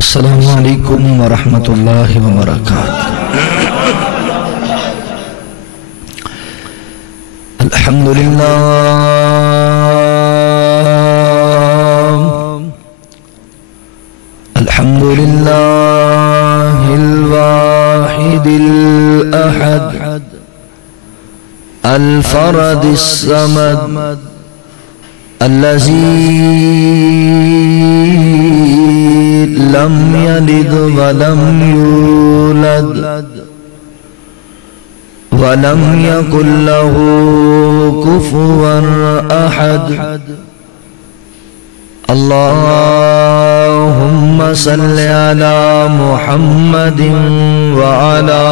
السلام علیکم ورحمۃ اللہ وبرکاتہ۔ الحمدللہ الحمدللہ الواحد الاحد الفرد الصمد الذي لم يلد ولم يولد ولم يكن له كفوا أحد۔ اللهم صل على محمد وعلى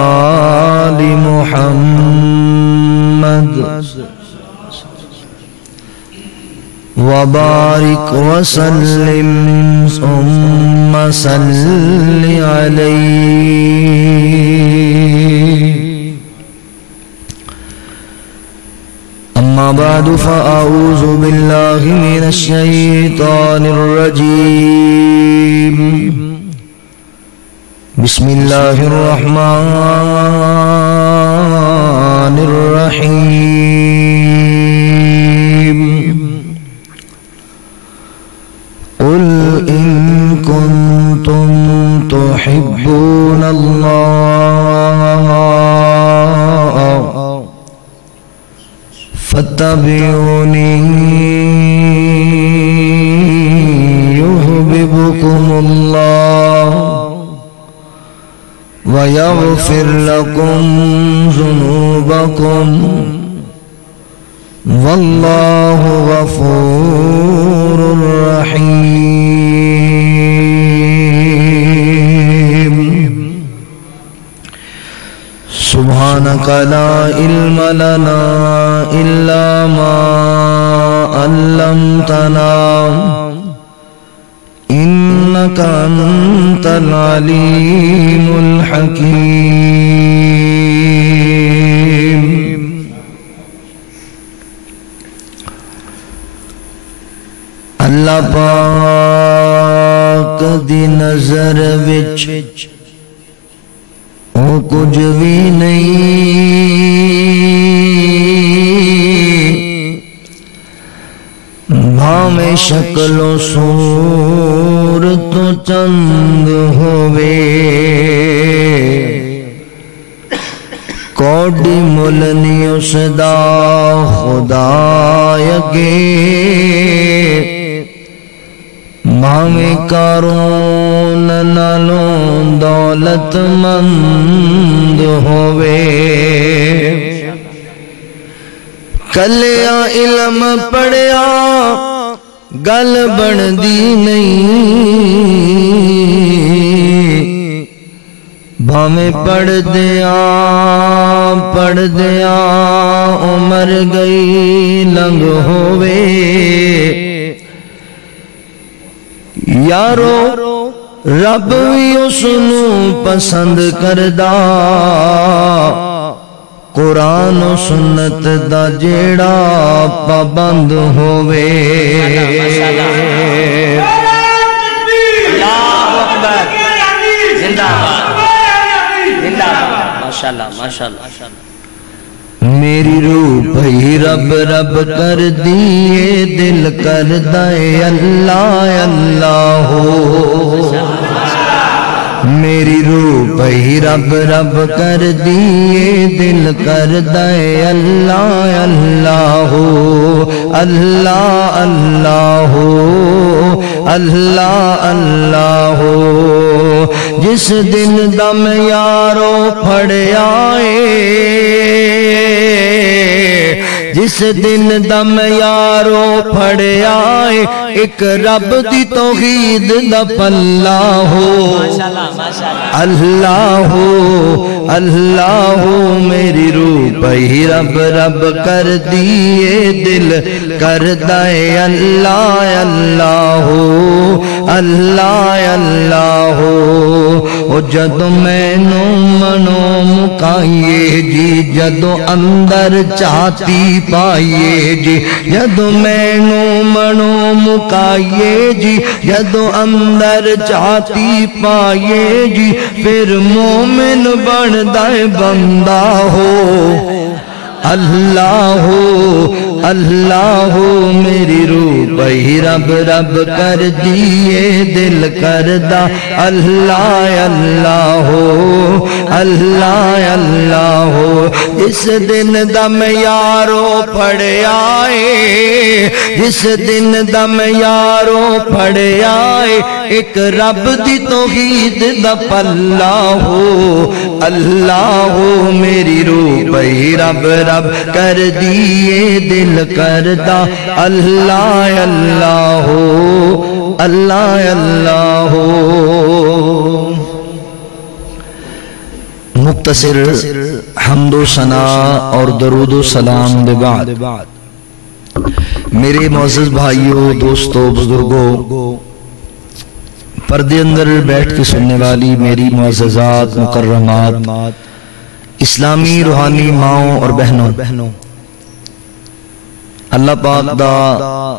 آل محمد وبارك وسلم ثم صل عليه۔ أما بعد فأعوذ بالله من الشيطان الرجيم، بسم الله الرحمن الرحيم۔ قل إن كنتم تحبون الله فاتبعوني يحببكم الله ويغفر لكم ذنوبكم والله غفور رحيم۔ سبحانك لا علم لنا إلا ما علمتنا إنك أنت العليم الحكيم۔ اللہ پاک دی نظر وچ او کچھ بھی نہیں، بھاویں شکل و صورت چند ہووے، کوڈی ملنی اس دا خدا یگے، بھاویں قارون نالوں دولت مند ہووے، کلیا علم پڑھیا گل بندی نہیں، بھاویں پڑھ دیا عمر گئی لنگ ہووے، یارو رب بھی اس نو پسند کردا، قرآن و سنت دا جیڑا پابند ہووے۔ اللہ اکبر، زندہ زندہ، ماشاءاللہ ماشاءاللہ۔ میری روح بھئی رب رب کر دیئے، دل کر دائے اللہ اللہ ہو۔ میری روح بھئی رب رب کر دیئے، دل کر دائے اللہ اللہ ہو، اللہ اللہ ہو، اللہ اللہ ہو۔ جس دن دم یارو پھڑ آئے، جس دن دم یارو پھڑ آئے، ایک رب دی توحید دا پلہ ہو، اللہ ہو اللہ ہو۔ میری روح بھئی رب رب کر دیئے، دل کر دائے اللہ اللہ ہو، اللہ اللہ ہو۔ او جدو میں نو منو مکائیے جی، جدو اندر چاہتی پائیے جی جدو مینو منو مکائیے جی جدو اندر چاہتی پائیے جی پھر مومن بن دائے بندہ ہو اللہ ہو اللہ ہو میری روح بھئی رب رب کر دیے دل کردہ اللہ اللہ ہو اللہ اللہ ہو جس دن دم یارو پھڑے آئے جس دن دم یارو پھڑے آئے ایک رب دی توحید دا پلہ ہو اللہ ہو میری روح بھئی رب رب کر دیے دل کردہ اللہ اللہ ہو اللہ اللہ ہو مختصر حمد و ثنا اور درود و سلام دے بعد میرے معزز بھائیوں دوستوں بزرگوں پردے اندر بیٹھ کے سننے والی میری معززات مکرمات اسلامی روحانی ماؤں اور بہنوں اللہ پاک دا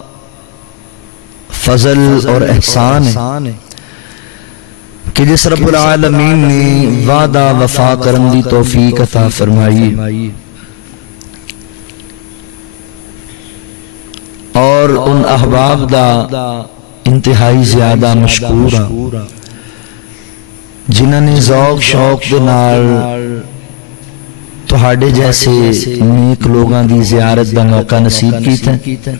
فضل اور احسان ہے کہ جس رب العالمین نے وعدہ وفا کرن دی توفیق عطا فرمائی اور ان احباب دا انتہائی زیادہ مشکور جنہوں نے ذوق شوق دے نال تہاڈے جیسے نیک لوگاں دی زیارت دا موقع نصیب کیتا ہے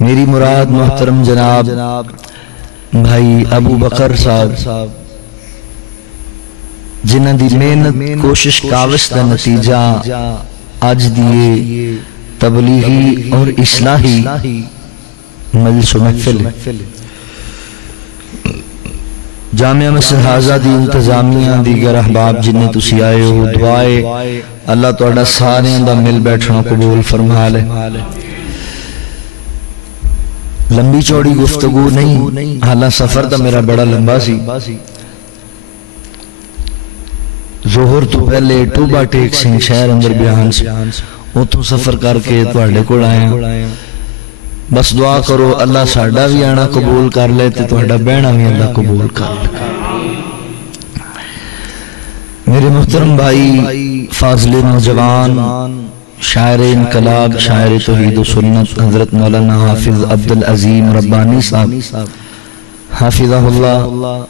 میری مراد محترم جناب بھائی ابو بکر صاحب جنہاں دی محنت کوشش کاوش دا نتیجہ آج دیئے تبلیغی اور اصلاحی مجلس و محفل جامعہ مسجد حاضہ دی انتظامیہ دیگر احباب جنہیں تسی آئے ہو دعائے اللہ توڑا سارے اندہ مل بیٹھنا قبول فرما لے لمبی چوڑی گفتگو نہیں حالہ سفر تا میرا بڑا لمبا سی ظہر تو پہلے ٹوبا ٹیک سنگ شہر اندر بیان سے وہ تو سفر کر کے توڑے کو لائیں بس دعا کرو اللہ ساڑھا بھی آنا قبول کر لے تے توڑا بینا بھی اللہ قبول کر لے میرے محترم بھائی فاضل نوجوان شاعر انقلاب شاعر توحید و سنت حضرت مولانا حافظ عبدالعظیم ربانی صاحب حافظہ اللہ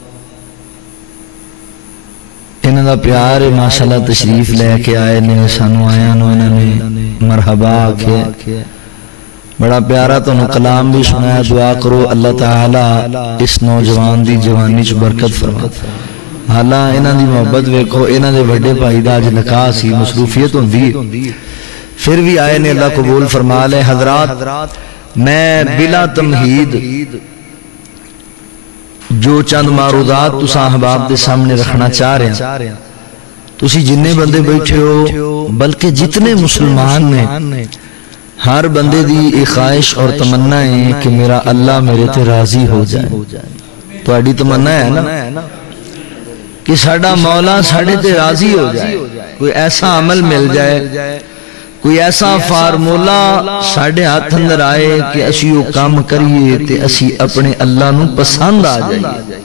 انہاں دا پیار ماشاءاللہ تشریف لے کے آئے نے سانو آیا نو انہاں نے مرحبا آکھے بڑا پیارا تو کلام بھی سنایا دعا کرو اللہ تعالی اس نوجوان دی جوانی چ برکت فرما حالا انہاں دی محبت ویکھو انہاں دے بڑے بھائی دا اج نکاح سی مصروفیت ہوندی ہے پھر بھی آئے نے اللہ قبول فرما لے حضرات میں بلا تمہید جو چند معروضات تساں احباب دے سامنے رکھنا چاہ رہے ہیں تسی جننے بندے بیٹھے ہو بلکہ جتنے مسلمان نے ہر بندے دی ایک خواہش اور تمنا ہے کہ میرا اللہ میرے تے راضی ہو جائے تو ایڈی تمنا ہے نا کہ ساڑھا مولا ساڑھے تے راضی ہو جائے کوئی ایسا عمل مل جائے کوئی ایسا فارمولا ساڑھے ہاتھ اندر آئے کہ اسی وہ کام کریے تے اسی اپنے اللہ نو پسند آ جائیے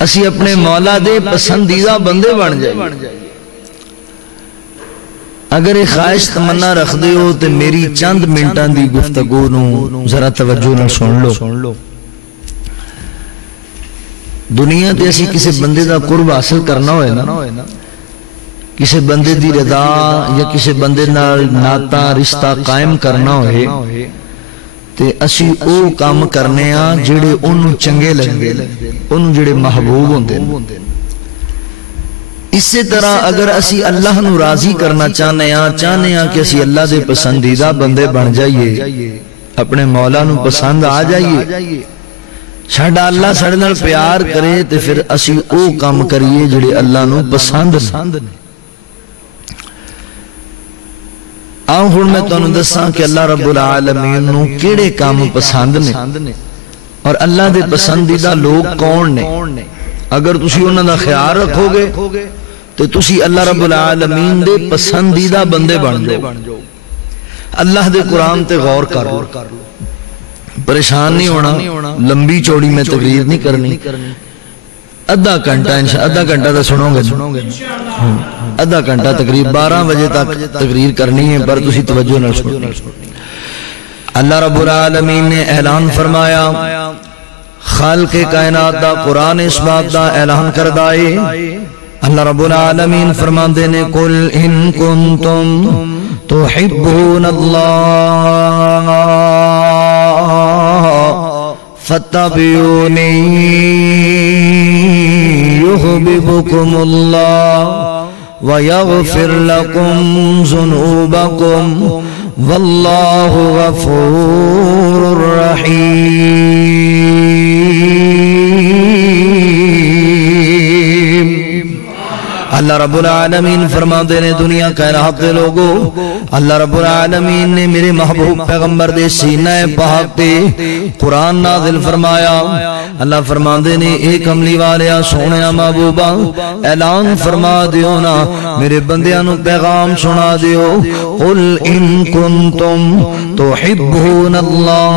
اسی اپنے مولا دے پسندیدہ بندے بن جائیے اگر ایک خواہش تمنا رکھ دے ہو تو میری چند منٹان دی گفتگو نو ذرا توجہ نہ سن لو دنیا تے اسی کسی بندے دا قرب حاصل کرنا ہوئے نا کسی بندے دی رضا یا کسی بندے ناتا رشتہ قائم کرنا ہوئے تے اسی او کام کرنے ہاں جڑے انہوں چنگے لگے انہوں جڑے محبوب ہوندے اسی طرح اگر اسی اللہ نو راضی کرنا چاہنے ہاں کہ اسی اللہ دے پسندیدہ بندے بن جائیے اپنے مولا نو پسند آ جائیے ساڑھا اللہ ساڑھے نال پیار کرے تے پھر اسی او کام کریے جڑے اللہ نو پسند آؤں ہون میں تو انہوں دساں کہ اللہ رب العالمین نو کیڑے کام پسند نے اور اللہ دے پسندیدہ لوگ کون نے اگر تسی انہوں دا خیال رکھو گے تو تسی اللہ رب العالمین دے پسندیدہ بندے بن جاؤ اللہ دے قرآن تے غور کر لو، پریشان نہیں ہونا، لمبی چوڑی میں تقریر نہیں کرنی، ادھا گھنٹہ ادھا گھنٹہ تو سنو گے، ادھا گھنٹہ تقریر 12 بجے تک تقریر کرنی ہے، پر تسی توجہ نہ سنو۔ اللہ رب العالمین نے اعلان فرمایا، خالق کائنات دا قرآن اس بات دا اعلان کردہ ہے۔ اللہ رب العالمین فرماندے نے قل ان کنتم تحبون اللہ فاتبعونی یحببکم اللہ ویغفر لکم ذنوبکم واللہ غفور رحیم۔ اللہ رب العالمین فرماتے ہیں دنیا کائنات کے لوگوں، اللہ رب العالمین نے میرے محبوب پیغمبر دے سینہ پاک تے قرآن نازل فرمایا۔ اللہ فرماتے ہیں اے کملی والیا سونیا محبوبہ اعلان فرما دیو نا، میرے بندیاں نو پیغام سنا دیو، قل ان کنتم تحبون اللہ،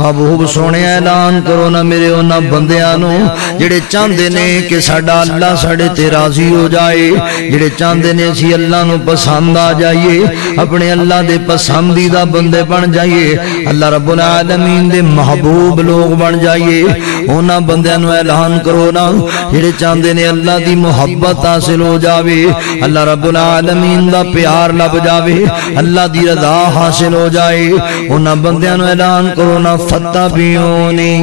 محبوب سونے اعلان کرو نا میرے انہاں بندیاں نو جڑے چاندے نے کہ ساڈا اللہ ساڈے تے راضی ہو جائے، جڑے چاندے نے اسی اللہ نو پسند آ جائیے، اپنے اللہ دے پسندیدہ بندے بن جائیے، اللہ رب العالمین دے محبوب لوگ بن جائیے۔ انہاں بندیاں نو اعلان کرو نا جڑے چاندے نے اللہ دی محبت حاصل ہو جاوے، اللہ رب العالمین دا پیار لب جاوے، اللہ دی رضا حاصل ہو جائے، انہاں بندیاں نو اعلان کرو نا فاتبعونی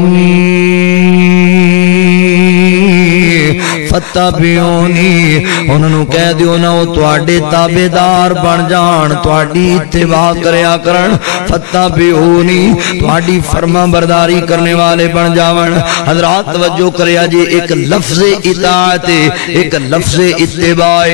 فتبعونی، انہوں نے کہہ دیو نا وہ تواڈے تابعدار بن جان، تواڈی اتباع کریا کرن، فتبعونی تواڈی فرما برداری کرنے والے بن جاون۔ حضرات توجہ کریا جی، ایک لفظ اطاعت، ایک لفظ اتباع۔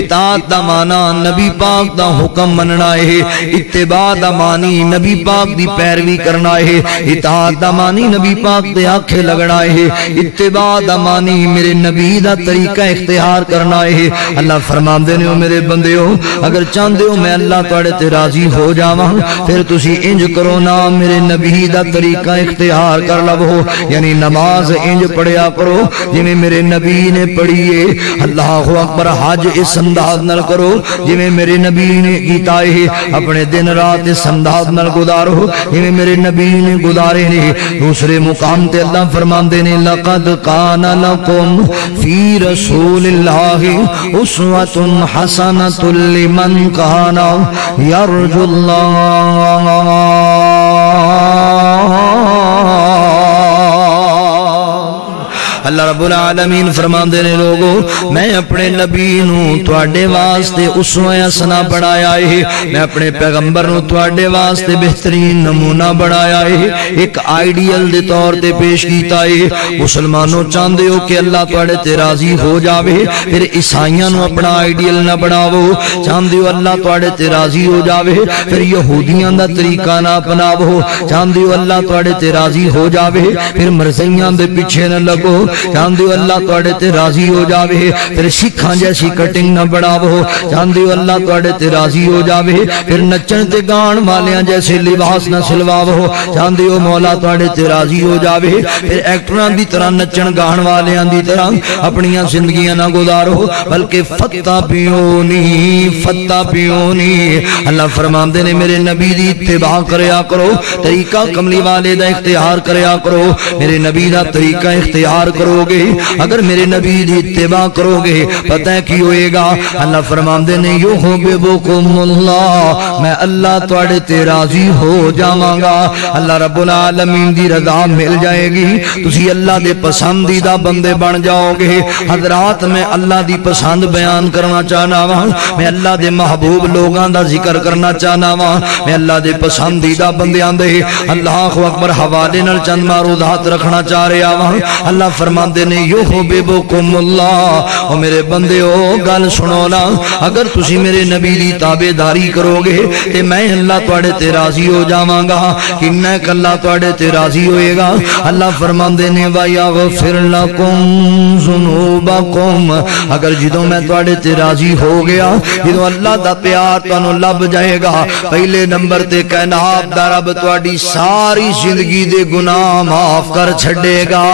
اطاعت دا معنی نبی پاک دا حکم مننا ہے، اتباع دا معنی نبی پاک دی پیروی کرنا ہے، اطاعت دا معنی نبی پاک دے آنکھیں لگنا ہے، اتباع دا معنی میرے نبی دا طریقہ اختیار کرنا ہے۔ اللہ فرماندے نے میرے بندیو اگر چاہندے ہو میں اللہ تواڈے تے راضی ہو جاواں پھر تسی انج کرو نا میرے نبی دا طریقہ اختیار کر لو، یعنی نماز انج پڑھیا کرو جویں میرے نبی نے پڑھی ہے، اللہ اکبر۔ حج اس انداز نال کرو جویں میرے نبی نے کیتا ہے، اپنے دن رات اس انداز نال گزارو جویں میرے نبی نے گزارے نے۔ دوسرے مقام تے اللہ فرماندے نے لقد کان لکم فی رسول اللہ اسوۃ حسنۃ لمن کان یرجو اللہ۔ اللہ رب العالمین فرماندے نے لوگوں میں اپنے نبی نو تواڈے واسطے اسوہ حسنہ بنایا ہے، میں اپنے پیغمبر نو تواڈے واسطے بہترین نمونہ بنایا ہے، ایک آئیڈیل دے طور تے پیش کیتا ہے۔ مسلمانوں چاہندے ہو کہ اللہ تواڈے تے راضی ہو جاوے پھر عیسائیاں نو اپنا آئیڈیل نہ بناو، چاہندے ہو اللہ تواڈے تے راضی ہو جاوے پھر یہودیاں دا طریقہ نہ اپناو، چاہندے ہو اللہ تواڈے تے راضی ہو جاوے پھر مرزیاں دے پیچھے نہ لگو، چاہندے ہو اللہ تواڈے تے راضی ہو جاوے پھر سکھاں جیسی کٹنگ نہ بڑھاو، چاہندے ہو اللہ تواڈے تے راضی ہو جاوے پھر نچن تے گان والیاں جیسے لباس نہ سلواو، چاہندے ہو مولا تواڈے تے راضی ہو جاوے پھر ایکٹراں دی طرح نچن گان والیاں دی طرح اپنیاں زندگیاں نہ گزارو، بلکہ فتبعونی فتبعونی۔ اللہ فرماندے نے میرے نبی دی اتباع کریا کرو، طریقہ کملی والے دا اختیار کریا کرو، میرے نبی دا طریقہ اختیار کرو گے، اگر میرے نبی دی اتباع کرو گے پتہ ہے کی ہوئے گا؟ اللہ فرماندے نے یحببکم اللہ، میں اللہ تواڈے تے راضی ہو جاواں گا، اللہ رب العالمین دی رضا مل جائے گی، تسی اللہ دے پسندیدہ بندے بن جاؤ گے۔ حضرات میں اللہ دی پسند بیان کرنا چاہنا وا، میں اللہ دے محبوب لوگاں دا ذکر کرنا چاہنا وا، میں اللہ دے پسندیدہ بندیاں دے اللہ اکبر حوالے نال چند معروضات رکھنا چاہ رہا وا۔ اللہ فرماندے فرماندے نے یحببکم اللہ، او میرے بندے او گل سنو نا، اگر تسی میرے نبی دی تابعداری کرو گے تے میں اللہ تواڈے تے راضی ہو جاواں گا، کنا کہ اللہ تواڈے تے راضی ہوئے گا۔ اللہ فرماندے نے وَيَغْفِرْ لَكُمْ ذُنُوبَكُمْ، اگر جدوں میں تواڈے تے راضی ہو گیا، جدوں اللہ دا پیار تانوں لب جائے گا، پہلے نمبر تے کائنات دا رب تواڈی ساری زندگی دے گناہ معاف کر چھڈے گا۔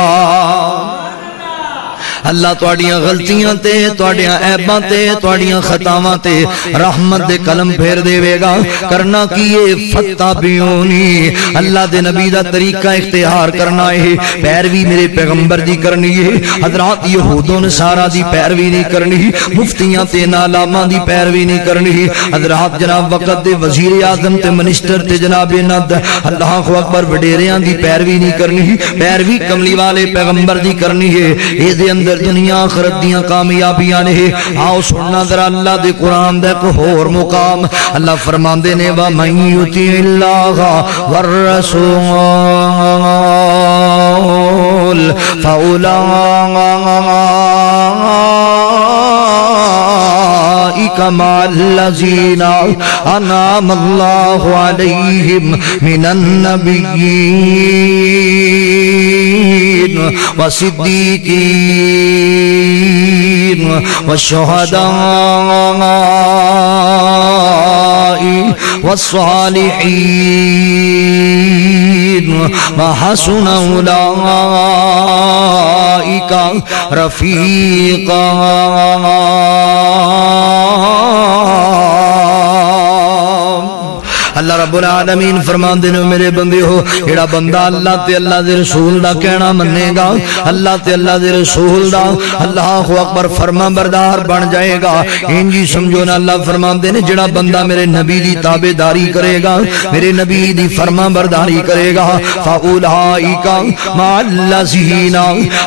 اللہ تواڈیاں غلطیاں تے تواڈیاں عیباں تے تواڈیاں خطاواں تے رحمت دے قلم پھیر دے گا۔ کرنا کیے فتابعونی، اللہ دے نبی دا طریقہ اختیار کرنا ہے، پیروی میرے پیغمبر دی کرنی ہے۔ حضرات یہود و نصارا دی پیروی نہیں کرنی، مفتیاں تے علماء دی پیروی نہیں کرنی۔ حضرات جناب وقت دے وزیر اعظم تے منسٹر تے جناب ند اللہ اکبر وڈیریاں دی پیروی نہیں کرنی، پیروی کملی والے پیغمبر دی کرنی ہے۔ اے دے اندر دنیا آخرت دیاں کامیابیاں نے۔ آؤ سننا ذرا اللہ دے قرآن دے ایک اور مقام، اللہ فرماندے نے وَمَن يُطِعِ اللَّهَ وَالرَّسُولَ مع الذين أنعم الله عليهم من النبيين والصديقين والشهداء والصالحين وحسن أولئك رفيقا۔ اللہ رب العالمین فرمان دینے میرے بندے ہو، ایڑا بندہ اللہ تے اللہ دے رسول دا کہنا مننے گا، اللہ تے اللہ دے رسول دا اللہ اکبر فرما بردار بن جائے گا، انجی سمجھو نا اللہ فرمان دینے جڑا بندہ میرے نبی دی تابعداری کرے گا، میرے نبی دی فرما برداری کرے گا، فَأُولَئِكَ مَعَ الَّذِينَ،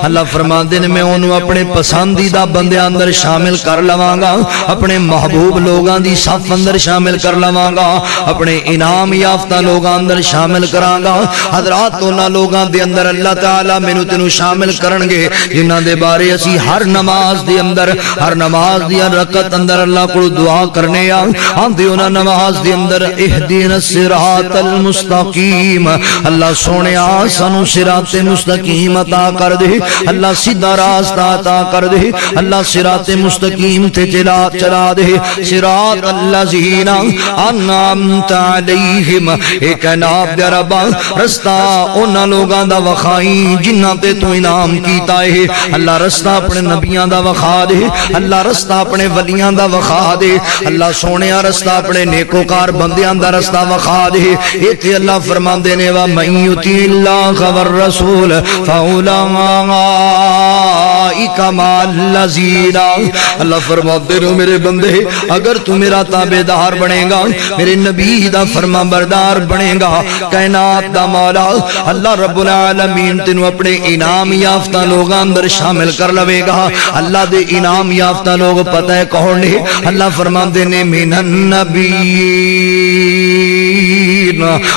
اللہ فرمان دینے میں انہوں اپنے پسندیدہ بندے اندر شامل کر لواں گا، اپنے محبوب لوگاں دی صف اندر شامل کر لواں گا، اپنے انعام یافتہ لوگاں اندر شامل کراں گا۔ حضرات انہاں لوگاں دے اندر اللہ تعالیٰ مینوں تینوں شامل کرنگے جنہاں دے بارے اسی ہر نماز دے اندر، ہر نماز دی رکعت اندر اللہ کو دعا کرنے آندے انہاں نماز دے اندر اہدنا الصراط المستقیم، اللہ سونیا سانو صراط مستقیم عطا کر دے، اللہ سیدھا راستہ عطا کر دے، اللہ صراط مستقیم تے چلا دے، صراط الذین انعمت علیہم، ایک انعام دے ربا رستہ انہاں لوگاں دا وخائی جنہاں تے تو انعام کیتا ہے، اللہ رستہ اپنے نبیاں دا وخا دے، اللہ رستہ اپنے ولیاں دا وخا دے، اللہ سونیا رستہ اپنے نیکوکار بندیاں دا رستہ وخا دے۔ ایتھے اللہ فرماندے نے وَمَن يُطِعِ اللَّهَ وَالرَّسُولَ فَأُولَئِكَ مَعَ الَّذِينَ، اللہ فرماتے نے میرے بندے اگر تو میرا تابعدار بنے گا، میرے نبی دا فرما بردار بنے گا، کائنات دا مولا اللہ رب العالمین تینوں اپنے انعام یافتہ لوگاں اندر شامل کر لوے گا۔ اللہ دے انعام یافتہ لوگ پتہ ہے کون نے؟ اللہ فرماندے نے من النبیین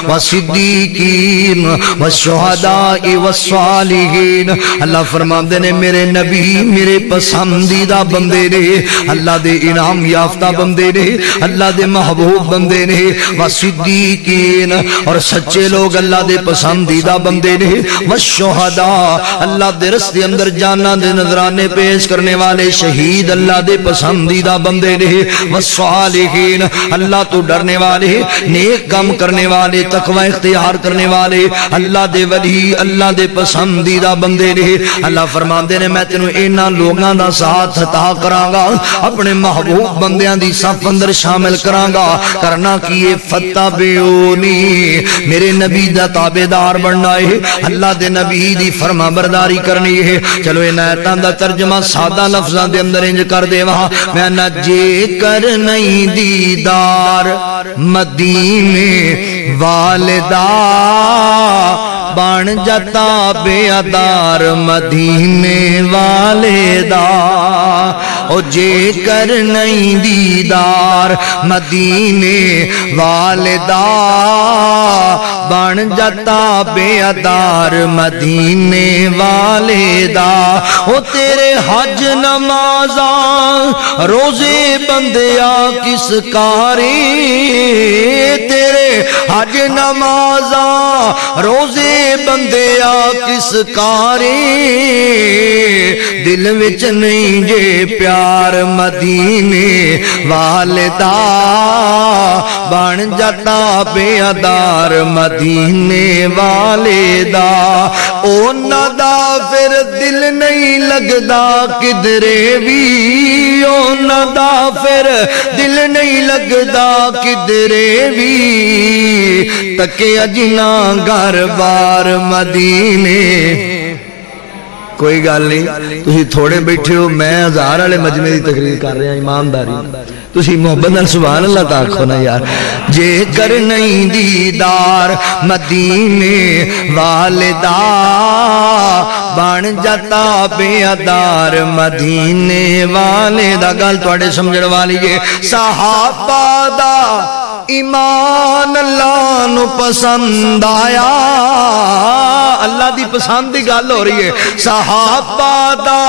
والصدیقین والشہداء والصالحین، اللہ فرماندے نے میرے نبی میرے پسندیدہ بندے نے، اللہ دے انعام یافتہ بندے نے، اللہ دے محبوب بندے نے، والصدیقین اور سچے لوگ اللہ دے پسندیدہ بندے نے، والشہداء اللہ دے رستے اندر جانا دے نظرانے پیش کرنے والے شہید اللہ دے پسندیدہ بندے نے، والصالحین اللہ تو ڈرنے والے نیک کام کرنے والے تقوی اختیار کرنے والے اللہ دے ولی اللہ دے پسندیدہ بندے نے۔ اللہ فرماندے نے میں تینوں انہاں لوگاں دا ساتھ عطا کراں گا، اپنے محبوب بندیاں دی صف اندر شامل کراں گا۔ کرنا کیے فتابعونی، میرے نبی دا تابعدار بننا ہے، اللہ دے نبی دی فرما برداری کرنی ہے۔ چلو ان آیتاں دا ترجمہ سادہ لفظاں دے اندر انج کر دے وہاں میں نہ جے کر نہیں دیدار مدینے والدہ بن جاتا بیادار مدینے والے دا او جے کر نہیں دیدار مدینے والے دا بن جاتا بیادار مدینے والے دا او تیرے حج نمازاں روزے بندیا کس کاری تیرے حج نمازاں روزے بندیا کس کاری دل وچ نہیں جے پیار مدینے والدا بن جاتا بیادار مدینے والدا اونا دا پھر دل نہیں لگدا کدرے بھی اونا دا پھر دل نہیں لگدا کدرے بھی تکے اجنا گھر بار مدینے کوئی گل نہیں تسی تھوڑے بیٹھے ہو میں ہزار والے مجمع دی تقریر کر رہا ایمانداری تسی محبت نال سبحان اللہ تاکھو نا یار جے کر نہیں دیدار مدینے والدا بن جاتا بیادار مدینے والدا گل تواڈے سمجھن والی ہے صحابہ دا ایمان اللہ نو پسند آیا اللہ دی پسند دی گل ہو رہی ہے صحابہ دا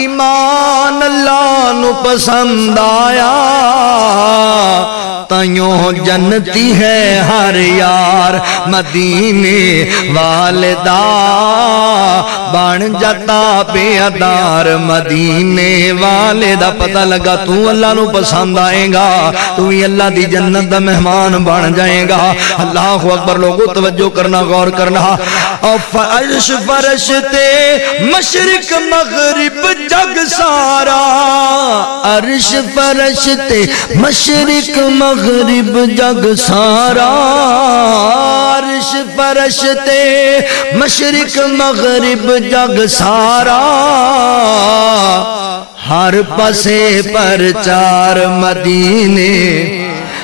ایمان اللہ نو پسند آیا تائیوں جنتی ہے ہر یار مدینے والدا بن جاتا بیادار مدینے والدا پتہ لگا تو اللہ نو پسند آئے گا تو ہی اللہ دی جنت دا مہمان بن جائے گا اللہ اکبر لوگوں توجہ کرنا غور کرنا عرش فرش تے مشرق مغرب جگ سارا عرش فرش تے مشرق مغرب جگ سارا عرش فرش تے مشرق مغرب جگ سارا ہر پسے پر چار مدینے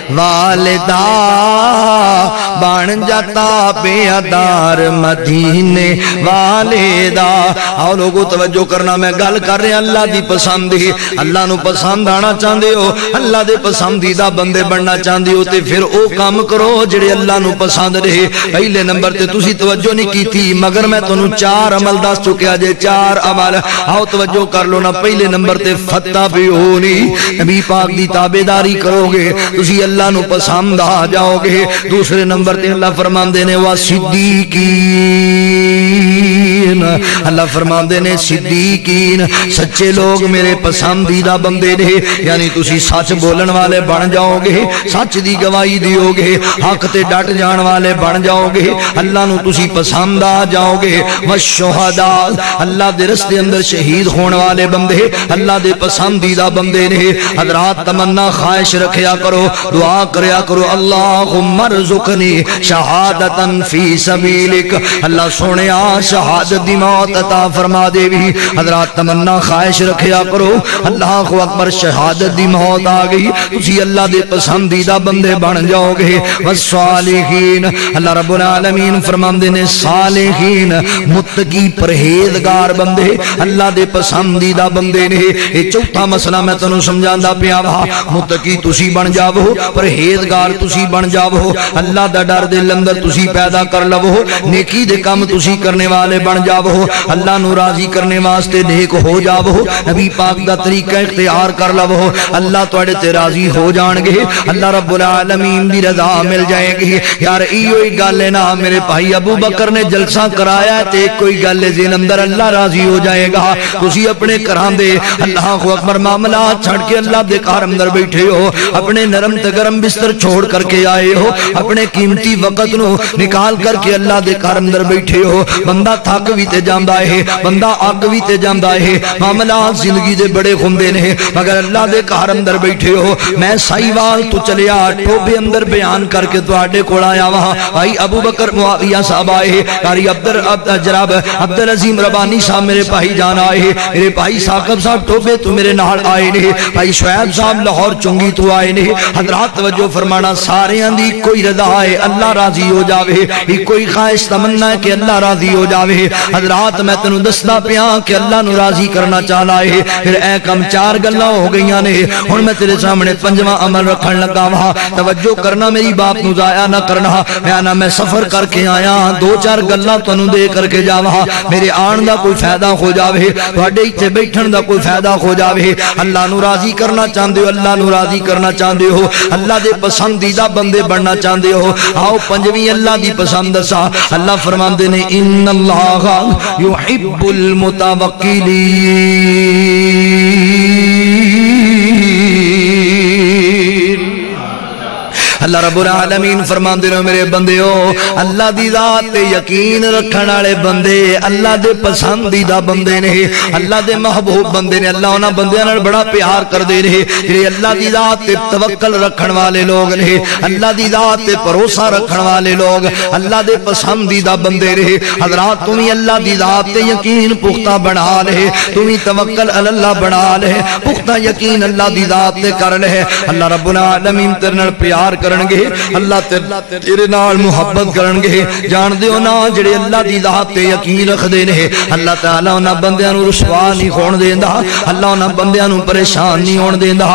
والدا بن جاتا بیادار مدینے والدا آؤ لوگوں توجہ کرنا میں گل کر رہے ہیں اللہ دی پسند ہی اللہ نو پسند آنا چاہندے ہو اللہ دے پسندیدہ بندے بننا چاہندے ہو تے پھر او کام کرو جڑے اللہ نو پسند رہے پہلے نمبر تے تسی توجہ نہیں کی تھی مگر میں تنوں 4 عمل دس چکیا جے 4 عمل آؤ توجہ کر لو نا پہلے نمبر تے فتابعونی نبی پاک دی تابعداری کرو گے تسی اللہ نو پسند آ جاؤ گے دوسرے نمبر تے اللہ فرماندے نے صدیقین اللہ فرماندے نے صدیقین سچے لوگ میرے پسندیدہ بندے نے یعنی تسی سچ بولن والے بن جاؤ گے سچ دی گواہی دیو گے حق تے ڈٹ جان والے بن جاؤ گے اللہ نو تسی پسند آ جاؤ گے والشہداء اللہ دے رستے اندر شہید ہون والے بندے اللہ دے پسندیدہ بندے نے حضرات تمنا خواہش رکھیا کرو دعا کریا کرو اللہم ارزقنی شہادتاً فی سبیلک اللہ سونیا شہادت دی موت عطا فرما دے بھی حضرات تمنا خواہش رکھیا کرو اللہ اکبر شہادت دی موت آ گئی تسی اللہ دے پسندیدہ بندے بن جاؤ گے والصالحین اللہ رب العالمین فرماندے نے صالحین متقی پرہیزگار بندے اللہ دے پسندیدہ بندے نے یہ چوتھا مسئلہ میں تنوں سمجھاندا پیا وا متقی تسی بن جاؤ پرہیزگار تسی بن جاؤ اللہ دا ڈر دل اندر تسی پیدا کر لو نیکی دے کام تسی کرنے والے بن جاؤ اللہ نو راضی کرنے واسطے نیک ہو جاؤ نبی پاک دا طریقہ اختیار کر لو اللہ تواڈے تے راضی ہو جان گے اللہ رب العالمین دی رضا مل جائے گی یار ایو ہی گل ہے نا میرے بھائی ابو بکر نے جلسہ کرایا تے کوئی گل ذہن اندر اللہ راضی ہو جائے گا تسی اپنے گھراں دے اللہ اکبر معاملات چھڑ کے اللہ دے گھر اندر بیٹھے ہو اپنے نرم تے گرم بستر چھوڑ کر کے آئے ہو اپنے قیمتی وقت نو نکال کر کے اللہ دے گھر اندر بیٹھے ہو بندہ تھک بھی تے جاندا ہے بندہ اگ بھی تے جاندا ہے معاملات زندگی دے بڑے ہوندے نے مگر اللہ دے گھر اندر بیٹھے ہو میں سائیوال تو چلیا ٹوبے اندر بیان کر کے تواڈے کول آیا وہاں بھائی ابو بکر معاویہ صاحب آئے قاری جناب عبدالعظیم ربانی صاحب میرے بھائی جان آئے میرے بھائی ثاقب صاحب ٹوبے تو میرے نال آئے نے بھائی شعیب صاحب لاہور چنگی تو آئے نے حضرات توجہ فرمانا سارے اندی کوئی رضا ہے اللہ راضی ہو جاوے کوئی خواہش تمنا ہے کہ اللہ راضی ہو جاوے حضرات میں تنوں دسدا پیاں کہ اللہ نو راضی کرنا چاہتا ہے پھر اے کم 4 گلاں ہو گئیاں نے ہن میں تیرے سامنے 5واں عمل رکھن لگا وا توجہ کرنا میری بات نو ضائع نہ کرنا میں سفر کر کے آیا 2-4 گلاں تنوں دے کر کے جاواں میرے آن دا کوئی فائدہ ہو جاوے تواڈے ایتھے بیٹھن دا کوئی فائدہ ہو جاوے اللہ نو راضی کرنا چاہندے ہو اللہ نو راضی کرنا چاہندے ہو اللہ دے پسندیدہ بندے بننا چاہندے ہو آؤ 5ویں اللہ دی پسند سا اللہ فرماندے نے ان اللہ یحب المتوکلین اللہ رب العالمین فرماندے نے میرے بندیو اللہ دی ذات تے یقین رکھن والے بندے اللہ دے پسندیدہ بندے نے اللہ دے محبوب بندے نے اللہ انہاں بندیاں نال بڑا پیار کردے نے جڑے اللہ دی ذات تے توکل رکھن والے لوگ نے اللہ دی ذات تے بھروسہ رکھن والے لوگ اللہ دے پسندیدہ بندے نے حضرات تم ہی اللہ دی ذات تے یقین پختہ بنا لے تم ہی توکل اللہ بنا لے پختہ یقین اللہ دی ذات تے کر لے اللہ رب العالمین تیرے نال پیار کرن گے اللہ تیرے نال محبت کرن گے جان دیو نا جڑے اللہ دی ذات تے یقین رکھدے نے اللہ تعالی انہاں بندیاں نو رسوا نہیں ہون دیندا اللہ انہاں بندیاں نو پریشان نہیں ہون دیندا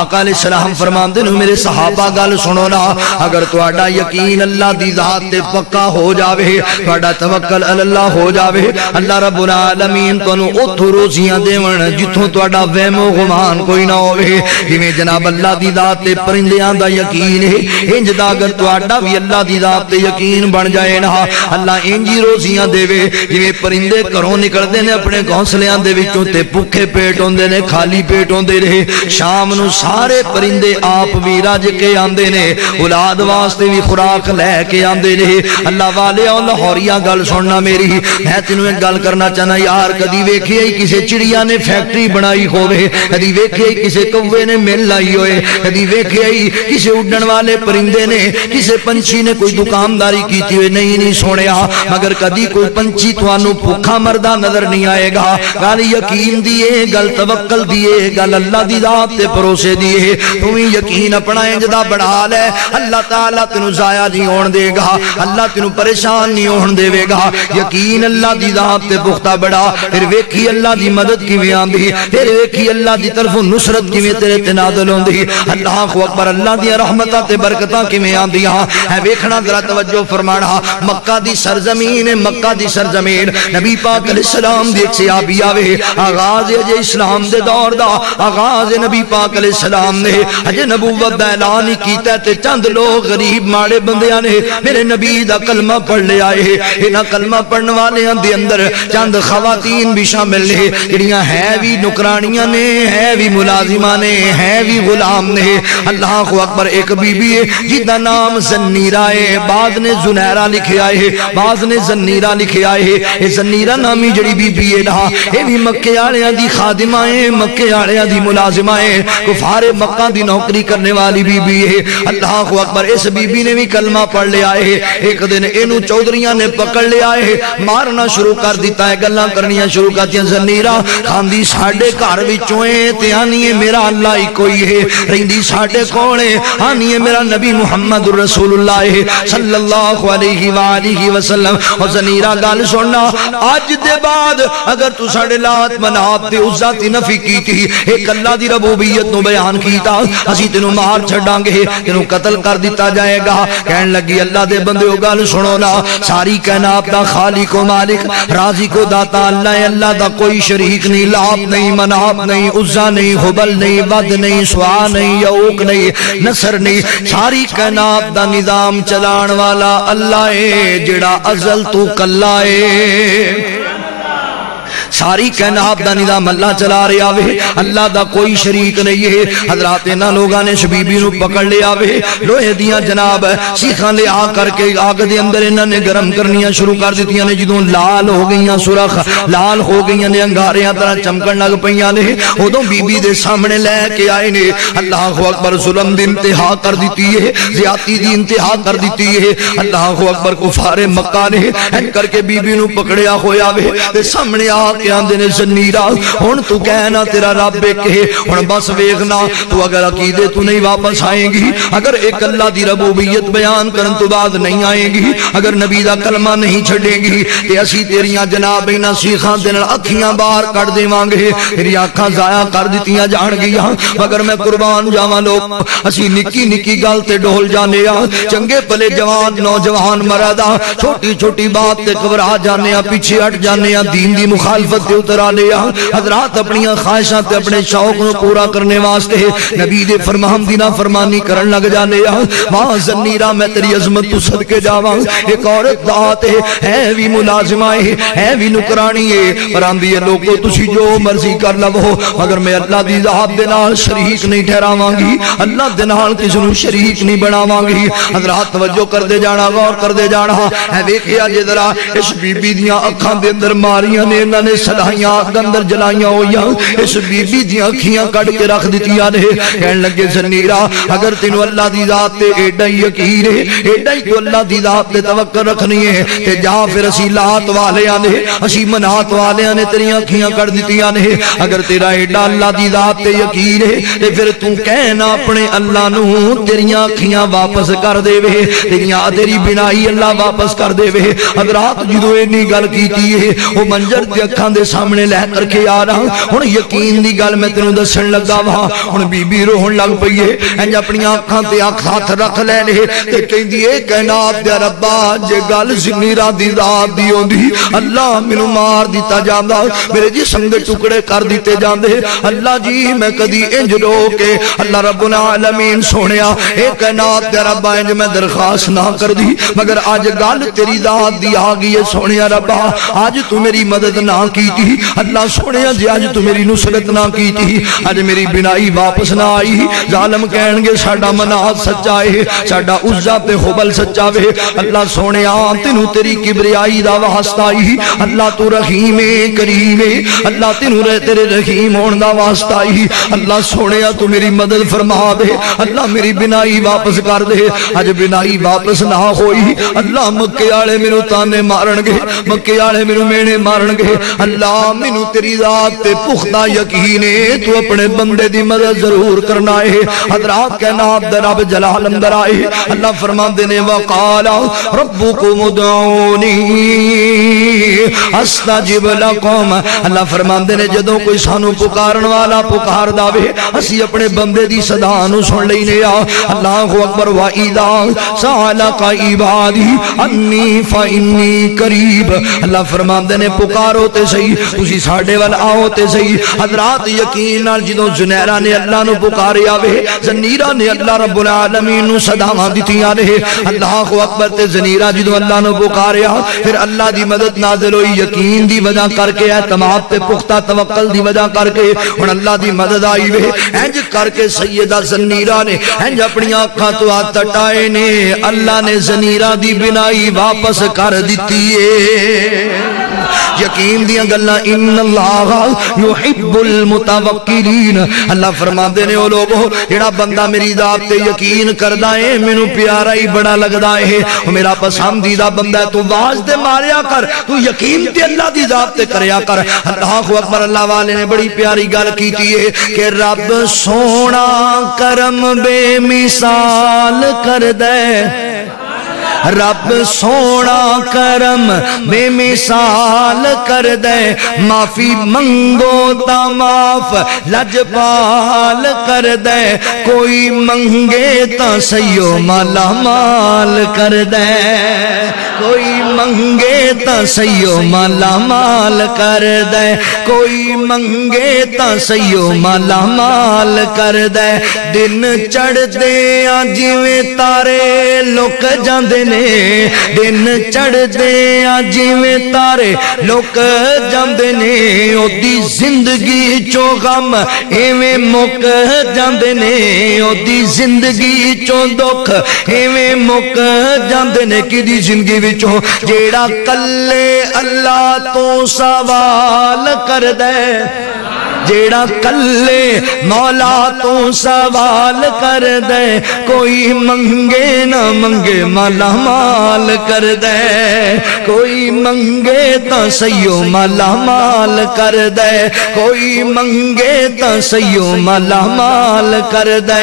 آقا علیہ السلام فرماندے نے میرے صحابہ گل سنو نا اگر تہاڈا یقین اللہ دی ذات تے پکا ہو جاوے تہاڈا توکل اللہ ہو جاوے اللہ رب العالمین تانوں اوتھوں روزیاں دیون جتھوں تہاڈا وہم و گمان کوئی نہ ہوے جویں جناب اللہ دی ذات تے پرندیاں دا یقین ہے انج دا اگر تہاڈا بھی اللہ دی ذات تے یقین بن جائے نا اللہ انجی روزیاں دے جویں پرندے گھروں نکلدے نے اپنے گھونسلیاں دے وچوں تے بھوکے پیٹ ہوندے نے خالی پیٹ ہوندے نے شام نو سارے پرندے آپ بھی رج کے آندے نے اولاد واسطے بھی خوراک لے کے آندے نے اللہ والے او لاہوریا گل سننا میری میں تینوں ایک گل کرنا چاہنا یار کدی ویکھیا ہی کسے چڑیا نے فیکٹری بنائی ہوے کدی ویکھیا ہی کسے کوے نے مل لائی ہوئے کدی ویکھیا ہی کسے اڈن والے پرندے نے کسے پنچھی نے کوئی دکانداری کیتی ہوئے نہیں سونیا مگر کدی کوئی پنچھی توانوں بھوکا مردہ نظر نہیں آئے گا گل یقین دیئے گل توکل دیئے گل اللہ دی ذات تے بھروسے دیئے تمہیں یقین اپنا انجدہ بڑھا لے اللہ تعالیٰ تینوں ضائع نہیں ہون دے گا اللہ تینوں پریشان نہیں ہون دے گا یقین اللہ دی ذات تے پختہ بڑھا پھر ویکھی اللہ دی مدد کی بھی آندھی پھر ویکھی اللہ دی طرف نصرت کی بھی تیرے تنادل ہوندی اللہ اکبر اللہ دی رحمتہ تے برکتہ کی میں آندھی ہے ویکھنا ذرا توجہ فرمانا مکہ دی سرزمین مکہ دی سرزمین نبی پاک علیہ السلام دی ایک صحابی آوے آغاز اجے اسلام دے دور دا آغاز نبی پاک علیہ السلام نے اجے نبوت دا اعلان کیتا تے چند لوگ غریب ماڑے بندیاں نے میرے نبی دا کلمہ پڑھ لے آئے انہاں کلمہ پڑھن والیاں دے اندر چند خواتین بھی شامل نے جڑیاں ہے بھی نکرانیاں نے ہے بھی ملازمہ نے ہے بھی غلام نے اللہ اکبر ایک بی بی ہے جیدہ نام زنیرہ ہے بعض نے زنیرہ لکھے آئے بعض نے زنیرہ لکھے آئے یہ زنیرہ نامی جڑی بی بی ہے نا یہ بھی مکے آڑیاں دی خادمہ ہے مکے آڑیاں دی ملازمہ ہے کفار مکہ دی نوکری کرنے والی بی بی ہے اللہ اکبر اس بی بی نے بھی کلمہ پڑھ لے آئے ایک دن اینو چودریاں نے پکڑ لے آئے مارنا شروع کر دیتا ہے گلاں کرنیاں شروع کرتی ہیں زنیرہ کھاندی ساڑھے گھر وچویں تے آنی ہے میرا اللہ ہی کوئی ہے رہندی ساڑھے کونے آنی ہے میرا نبی محمد رسول اللہ صلی اللہ علیہ وآلہ وسلم اور زنیرہ گال سننا آج دے بعد اگر تو ساڑھے لات منات تے عزت نفی کی تھی ایک اللہ دی ربوبیت نو بیان کیتا اسی تینوں مار چھڑاں گے تینوں قتل کر دیتا جائے گا کہن لگی اللہ دے بندے ہو گال سنو نا ساری کائنات دا خالق و مالک رازق و داتا اللہ ہے اللہ دا کوئی شریک نہیں لات نہیں مناب نہیں عزا نہیں حبل نہیں ود نہیں سوا نہیں یعوق نہیں نصر نہیں ساری کائنات دا نظام چلان والا اللہ ہے جڑا ازل تو کلا ہے ساری کائنات دا نظام اللہ چلا رہا وے اللہ دا کوئی شریک نہیں ہے حضرات انہاں لوگاں نے اس بی بی نو پکڑ لیا وے لوہے دیاں جناب سیخاں لے آ کر کے آگ دے اندر انہاں نے گرم کرنیاں شروع کر دتیاں نے جدوں لال ہو گئیاں سرخ لال ہو گئیاں نے انگاریاں طرح چمکن لگ پیاں نے ادوں بی بی دے سامنے لے کے آئے نے اللہ اکبر ظلم دی انتہا کر دیتی ہے زیادتی دی انتہا کر دیتی ہے اللہ اکبر کفار مکہ نے ان کر کے بی بی نو پکڑیا ہویا وے تے سامنے آ کے آندے نے زنیرا ہن تو کہنا تیرا رب ایک ہے ہن بس ویکھنا تو اگر عقیدے تو نہیں واپس آئیں گی اگر ایک اللہ دی ربوبیت بیان کرن تو بعد نہیں آئیں گی اگر نبی دا کلمہ نہیں چھڑیں گی تے اسی تیریاں جناب انہاں سیخاں دے نال اکھیاں باہر کڈ دیواں گے تیری اکھاں ضائع کر دتیاں جان گیاں مگر میں قربان جاواں لوگ اسی نکی نکی گل تے ڈول جانے آ چنگے پلے جوان نوجوان مردا چھوٹی چھوٹی بات تے گھبرا جانے آ پیچھے ہٹ جانے آ دین دی مخالفت تے اتر آنے آ حضرات اپنی خواہشاں تے اپنے شوق نو پورا کرنے واسطے نبی دے فرمان دی نافرمانی کرن لگ جانے آ ماں زنیرا میں تیری عظمت تو صدقے جاواں ایک عورت ذات ہے وی ملازمہ ہے وی نکرانی ہے پر آندی ہے لوگو تسی جو مرضی کر لو مگر میں اللہ دی ذات دے نال شریک نہیں ٹھہراواں گی اللہ دے نال کسی نو شریک نہیں بناواں گی حضرات توجہ کر دے جانا غور کر دے جانا اے ویکھیا جے ذرا اس بی بی دیاں اکھاں دے اندر ماریاں نے انہاں نے سدائیاں دے اندر جلائیاں ہویاں اس بی بی دیاں اکھیاں کڈ کے رکھ دتیاں نے کہن لگے زنیرا اگر تینو اللہ دی ذات تے ایڈا ہی یقین ہے ایڈا ہی تو اللہ دی ذات تے توکل رکھنی ہے تے جا پھر اسی لات والیاں نے اسی منات والیاں نے تیریاں اکھیاں کڈ دتیاں نے اگر تیرا ایڈا اللہ دی ذات تے یقین ہے تے پھر تو کہنا اپنے اللہ نو تیریاں اکھیاں واپس کر دے وے تیری بنائی اللہ واپس کر دے وے حضرات جدوں اینی گل کیتی ہے او منظر تے اکھاں دے سامنے لے کر کے آ رہا ہن یقین دی گل میں تینوں دسن لگا وا ہن بی بی روہن لگ پئی ہے انج اپنی اکھاں تے اکھ ہاتھ رکھ لینے تے کہندی اے کائنات دے ربا جے گل زنیرا دی ذات دی ہوندی اللہ مینوں مار دتا جاندا میرے جسم دے ٹکڑے کر دیتے جاندے اللہ جی میں کدی انج رو کے اللہ رب العالمین سونیا اے کائنات دے ربا انج میں درخواست نہ کر دی مگر آج گل تیری ذات دی آ گئی ہے سونیا ربا آج تو میری مدد نہ کیتی اللہ سونیا جی آج تو میری نصرت نہ کیتی آج میری بنائی واپس نہ آئی ظالم کہن گے ساڈا منات سچا ہے ساڈا عزا تے حبل سچا وے اللہ سونیا تینو تیری کبریائی دا واسطہ ہی اللہ تو رحیم کریم اللہ تینو تیرے رحیم ہون دا واسطہ ہی اللہ سونیا تو میری مدد فرما دے اللہ میری بنائی واپس کر دے اج بنائی واپس نہ ہوئی اللہ مکے والے مینوں تانے مارن گے مکے والے مینوں مینے مارن گے اللہ مینوں تیری ذات تے پختہ یقین ہے تو اپنے بندے دی مدد ضرور کرنا ہے حضرات کہنا عبد رب جلال اندر آئے اللہ فرماندے نے وقال ربکم ادعونی استجب لکم اللہ فرماندے نے جدوں کوئی سانو پکارن والا پکار داوے اسی اپنے بندے دی صدا نو سن لینے آ اللہ اکبر وَإِذَا سَأَلَكَ عِبَادِي عَنِّي فَإِنِّي قَرِيبٌ اللہ فرماندے نے پکارو تے صحیح تسی ساڈے ول آؤ تے صحیح حضرات یقین نال جدوں زنیرا نے اللہ نو پکاریا وے زنیرا نے اللہ رب العالمین نو صداواں دتیاں نے اللہ اکبر تے زنیرا جدوں اللہ نو پکاریا پھر اللہ دی مدد نازل ہوئی یقین دی وجہ کر کے اعتماد تے پختہ توکل دی وجہ کر کے ہن اللہ دی مدد آئی وے انج کر کے سیدہ زنیرا نے انج اپنی آنکھاں تو ہاتھ ہٹائے نے اللہ نے زنیرا دی بنائی واپس کر دیتی ہے یقین دیاں گلاں ان اللہ یحب المتوکلین اللہ فرماندے نے او لوگو جڑا بندہ میری ذات تے یقین کردا ہے مینوں پیارا ہی بڑا لگدا ہے او میرا پسندیدہ بندہ ہے تو واز تے ماریا کر تو یقین تے اللہ دی ذات تے کریا کر اللہ اکبر اللہ والے نے بڑی پیاری گل کیتی ہے کہ رب سونا کرم بے مثال کر دے رب سونا کرم بے مثال کر دے معافی منگو تا معاف لجپال کر دے کوئی منگے تا سیو مالا مال کر دے کوئی منگے تا سیو مالا مال کر دے کوئی منگے تا سیو مالا مال کر دے دن چڑھ دے جویں تارے لک جاندے نے دن چڑھ دے جویں تارے لک جاندے نے اودی زندگی چوں غم ایویں مک جاندے نے اودی زندگی چوں دکھ ایویں مک جاندے نے کدی زندگی وچوں جیڑا کلے اللہ تو سوال کر دے جیڑا کلے مولا تو سوال کر دے کوئی منگے نہ منگے مالا مال کر دے کوئی منگے تا سیو مالا مال کر دے کوئی منگے تا سیو مالا مال کر دے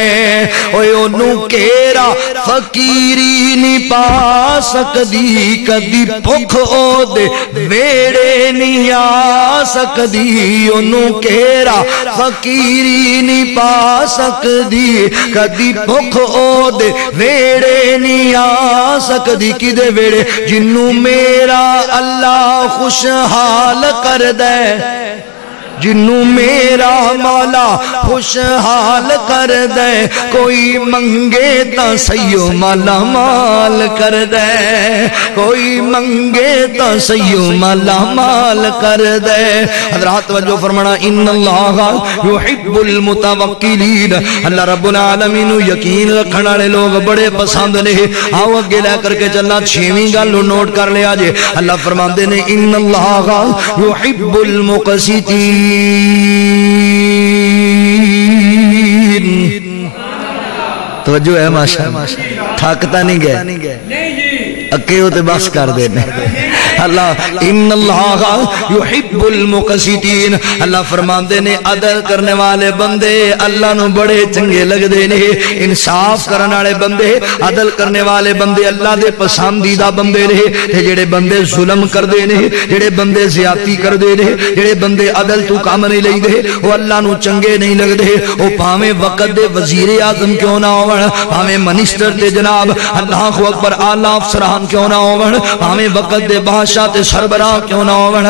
اوے اونوں کیرا فقیری نہیں پا سکدی کدی بھکھ او دے ویڑے نہیں آ سکدی اونوں کیرا فقیری نہیں پا سکدی کدی بھکھ او دے ویڑے نہیں آ سکدی کدے ویڑے جنوں میرا اللہ خوشحال کر دے جنوں میرا مولا خوشحال کر دے کوئی منگے تا سیو مالا مال کر دے کوئی منگے تا سیو مالا مال کر دے حضرات توجہ فرمانا ان اللہ یحب المتوکلین اللہ رب العالمین یقین رکھنے والے لوگ بڑے پسند نے آؤ اگے لے کر کے چلنا چھویں گل نوٹ کر لیا جے اللہ فرماندے نے ان اللہ یحب المقسطین توجہ ہے ماشاءاللہ تھاکتا نہیں گئے اکے ہوتے بس کر دینے اللہ ان اللہ یحب المقسطین اللہ فرماندے نے عدل کرنے والے بندے اللہ نو بڑے چنگے لگ دے نے انصاف کرنے والے بندے عدل کرنے والے بندے اللہ دے پسندیدہ بندے نے جڑے بندے ظلم کر دے نے جڑے بندے زیادتی کر دے نے جڑے بندے عدل تو کام نہیں لئی دے وہ اللہ نو چنگے نہیں لگ دے وہ پاویں وقت دے وزیر اعظم کیوں نہ ہون پاویں منسٹر تے جناب اللہ اکبر اعلی افسران کیوں نہ ہون پاویں وقت دے بادشاہ تے سربراہ کیوں نہ ہون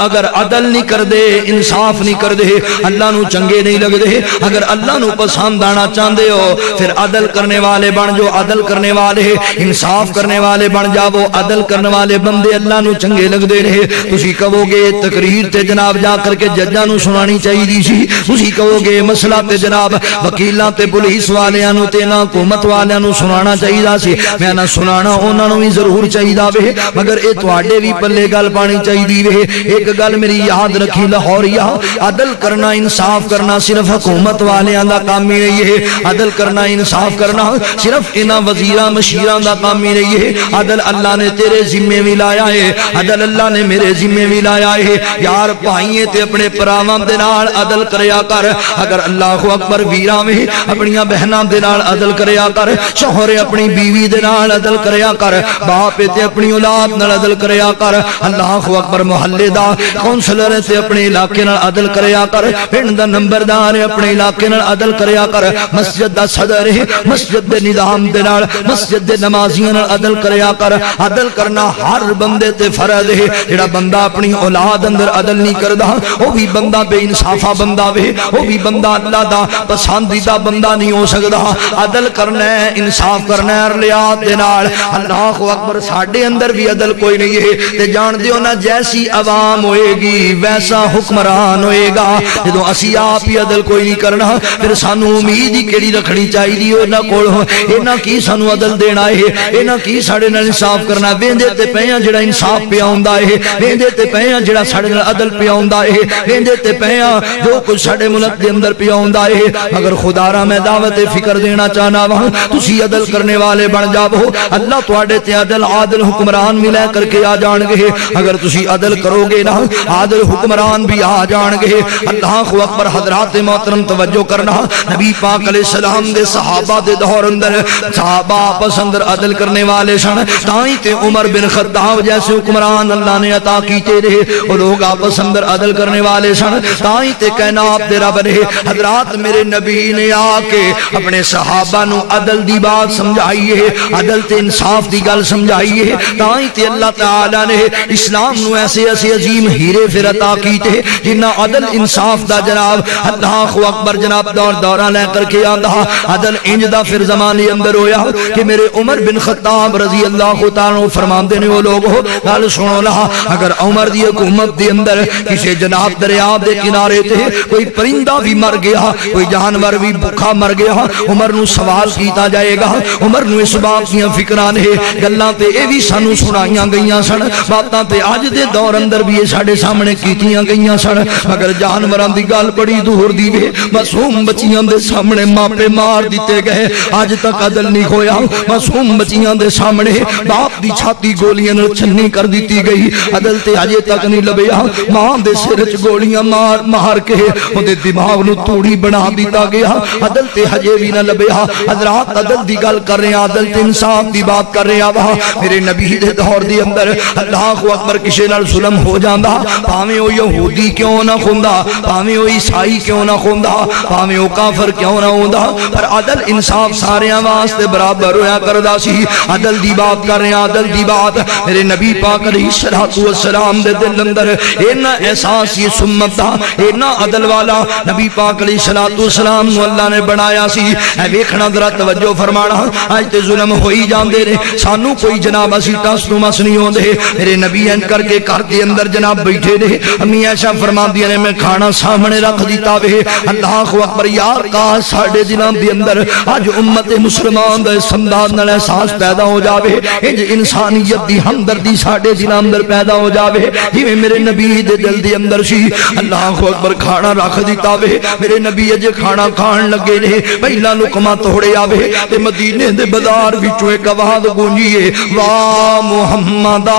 اگر عدل نہیں کر دے انصاف نہیں کر دے اللہ نو چنگے نہیں لگ دے اگر اللہ نو پسند آنا چاہندے ہو پھر عدل کرنے والے بن جو عدل کرنے والے انصاف کرنے والے بن جاؤ عدل کرنے والے بندے اللہ نو چنگے لگ دے رہے تسی کہو گے تقریر تے جناب جا کر کے ججاں نو سنانی چاہیے دی سی تسی کہو گے مسئلہ تے جناب وکیلاں تے پولیس والیاں نو تے نہ حکومت والیاں نو سنانا چاہیے سی میں نہ سنانا انہاں نو بھی ضرور چاہیے وے مگر اے تواڈے بھی پلے گل پانی چاہیے وے ایک گل میری یاد رکھی لاہوریا عدل کرنا انصاف کرنا صرف حکومت والیاں دا کام ہی نہیں ہے عدل کرنا انصاف کرنا صرف انہاں وزیراں مشیراں دا کام ہی نہیں ہے عدل اللہ نے تیرے ذمے بھی لایا ہے عدل اللہ نے میرے ذمے بھی لایا ہے یار بھائیے تے اپنے پراواں دے نال عدل کریا کر اگر اللہ اکبر ویراں میں اپنیاں بہناں دے نال عدل کریا کر شوہر اپنی بیوی دے نال عدل کریا کر باپ تے اپنی اولاد نال عدل کریا کر اللہ اکبر محلے دا کونسلر تے اپنے علاقے نال عدل کریا کر پنڈ دا نمبردار اپنے علاقے نال عدل کریا کر مسجد دا صدر مسجد دے نظام دے نال مسجد دے نمازیاں نال عدل کریا کر عدل کرنا ہر بندے تے فرض ہے جڑا بندہ اپنی اولاد اندر عدل نہیں کردا وہ بھی بندہ بے انصافا بندہ وے وہ بھی بندہ اللہ دا پسندیدہ بندہ نہیں ہو سکدا عدل کرنا ہے انصاف کرنا ہے ریاض دے نال اللہ اکبر ساڈے اندر بھی عدل کوئی نہیں ہے تے جان دیو نا جیسی عوام ہوئے گی ویسا حکمران ہوئے گا جدوں اسی آپ ہی عدل کوئی نہیں کرنا پھر سانو امید ہی کیڑی رکھنی چاہیے انہاں کول انہاں کی سانو عدل دینا ہے انہاں کی ساڈے نال انصاف کرنا ویندے تے پیاں جڑا انصاف پیا ہوندا ہے ویندے تے پیاں جڑا ساڈے نال عدل پیا ہوندا ہے ویندے تے پیاں جو کچھ ساڈے ملک دے اندر پیا ہوندا ہے مگر خدا را میں دعوت فکر دینا چاہنا وا تسی عدل کرنے والے بن جاؤ اللہ تواڈے تے عدل عادل حکمران ملے کر کے آ جان گے اگر تسی عدل کرو گے نا عادل حکمران بھی آ جان گے اللہ اکبر حضرات محترم توجہ کرنا نبی پاک علیہ السلام دے صحابہ دے دور اندر صحابہ آپس اندر عدل کرنے والے سن تائیں تے عمر بن خطاب جیسے حکمران اللہ نے عطا کیتے رہے وہ لوگ آپس اندر عدل کرنے والے سن تائیں تے کائنات دے رب رہے حضرات میرے نبی نے آ کے اپنے صحابہ نو عدل دی بات سمجھائیے عدل تے انصاف دی گل سمجھائیے تائیں تے تے اللہ تعالی نے اسلام نو ایسے ایسے عظیم ہیرے پھر عطا کیتے جنہ عدل انصاف دا جناب اللہ اکبر جناب دورہ لے کر کے آندہ عدل انج دا پھر زمانے اندر ہویا کہ میرے عمر بن خطاب رضی اللہ تعالیٰ فرمان دینے وہ لوگ ہو گل سنو لہا اگر عمر دی حکومت دی اندر کسی جناب دریا دے کنارے تھے کوئی پرندہ بھی مر گیا کوئی جانور بھی بھوکا مر گیا عمر نو سوال کیتا جائے گا عمر نو اس بات کیا فکران ہے گلاں تے اے بھی سانو سنائیاں گئیاں سن باتاں تے آج دے دور اندر بھی یہ ساڑھے سامنے کیتیاں گئیاں سن مگر جانوران دی گال بڑی دور دی وے معصوم بچیاں دے سامنے ماپے مار دیتے گئے آج تک عدل نہیں ہویا معصوم بچیاں دے سامنے باپ دی چھاتی گولیاں چھنی کر دیتی گئی عدل تے آجے تک نہیں لبیا ماں دے سرچ گولیاں مار کے دے دماغ نو توڑی بنا دیتا گیا عدل تے حجے بھی نہ لبیا حضرات عدل دی گل کر رہے ہیں عدل تے انصاف دی بات کر رہے ہیں وہاں میرے نبی دے دور دی اندر اللہ اکبر کسے نال ظلم ہو جاندہ پاویں او یہودی کیوں نہ خوندہ پاویں او عیسائی کیوں نہ خوندہ پاویں او کافر کیوں نہ ہوندہ پر عدل انصاف سارے واسطے برابر ہویا کردہ سی عدل دی بات کر رہے ہیں عدل دی بات میرے نبی پاک علیہ السلام دے دل اندر اینا احساس یہ سمت دا اینا عدل والا نبی پاک علیہ السلام نو اللہ نے بنایا سی اے ویکھنا ذرا توجہ فرمانا آج تے ظلم ہوئی جاندے رہے سانو کوئی جناب اسی ٹاس تو مس نہیں ہوندے میرے نبی ان کر کے گھر دے اندر جناب بیٹھے رہے امی ایسا فرما دیا نے میں کھانا سامنے رکھ دیتا وے اللہ اکبر یار کاش ساڈے دلاں دے اندر اج امت مسلمان دا سمداد نال احساس پیدا ہو جاوے انج انسانیت دی ہمدردی ساڈے دلاں اندر پیدا ہو جاوے جویں میرے نبی دے دل دے اندر سی اللہ اکبر کھانا رکھ دیتا وے میرے نبی اج کھانا کھان لگے نے پہلا لقمہ توڑے آوے تے مدینے دے بازار وچوں ایک آواز گونجیے واہ محمدا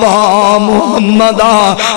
واہ محمدا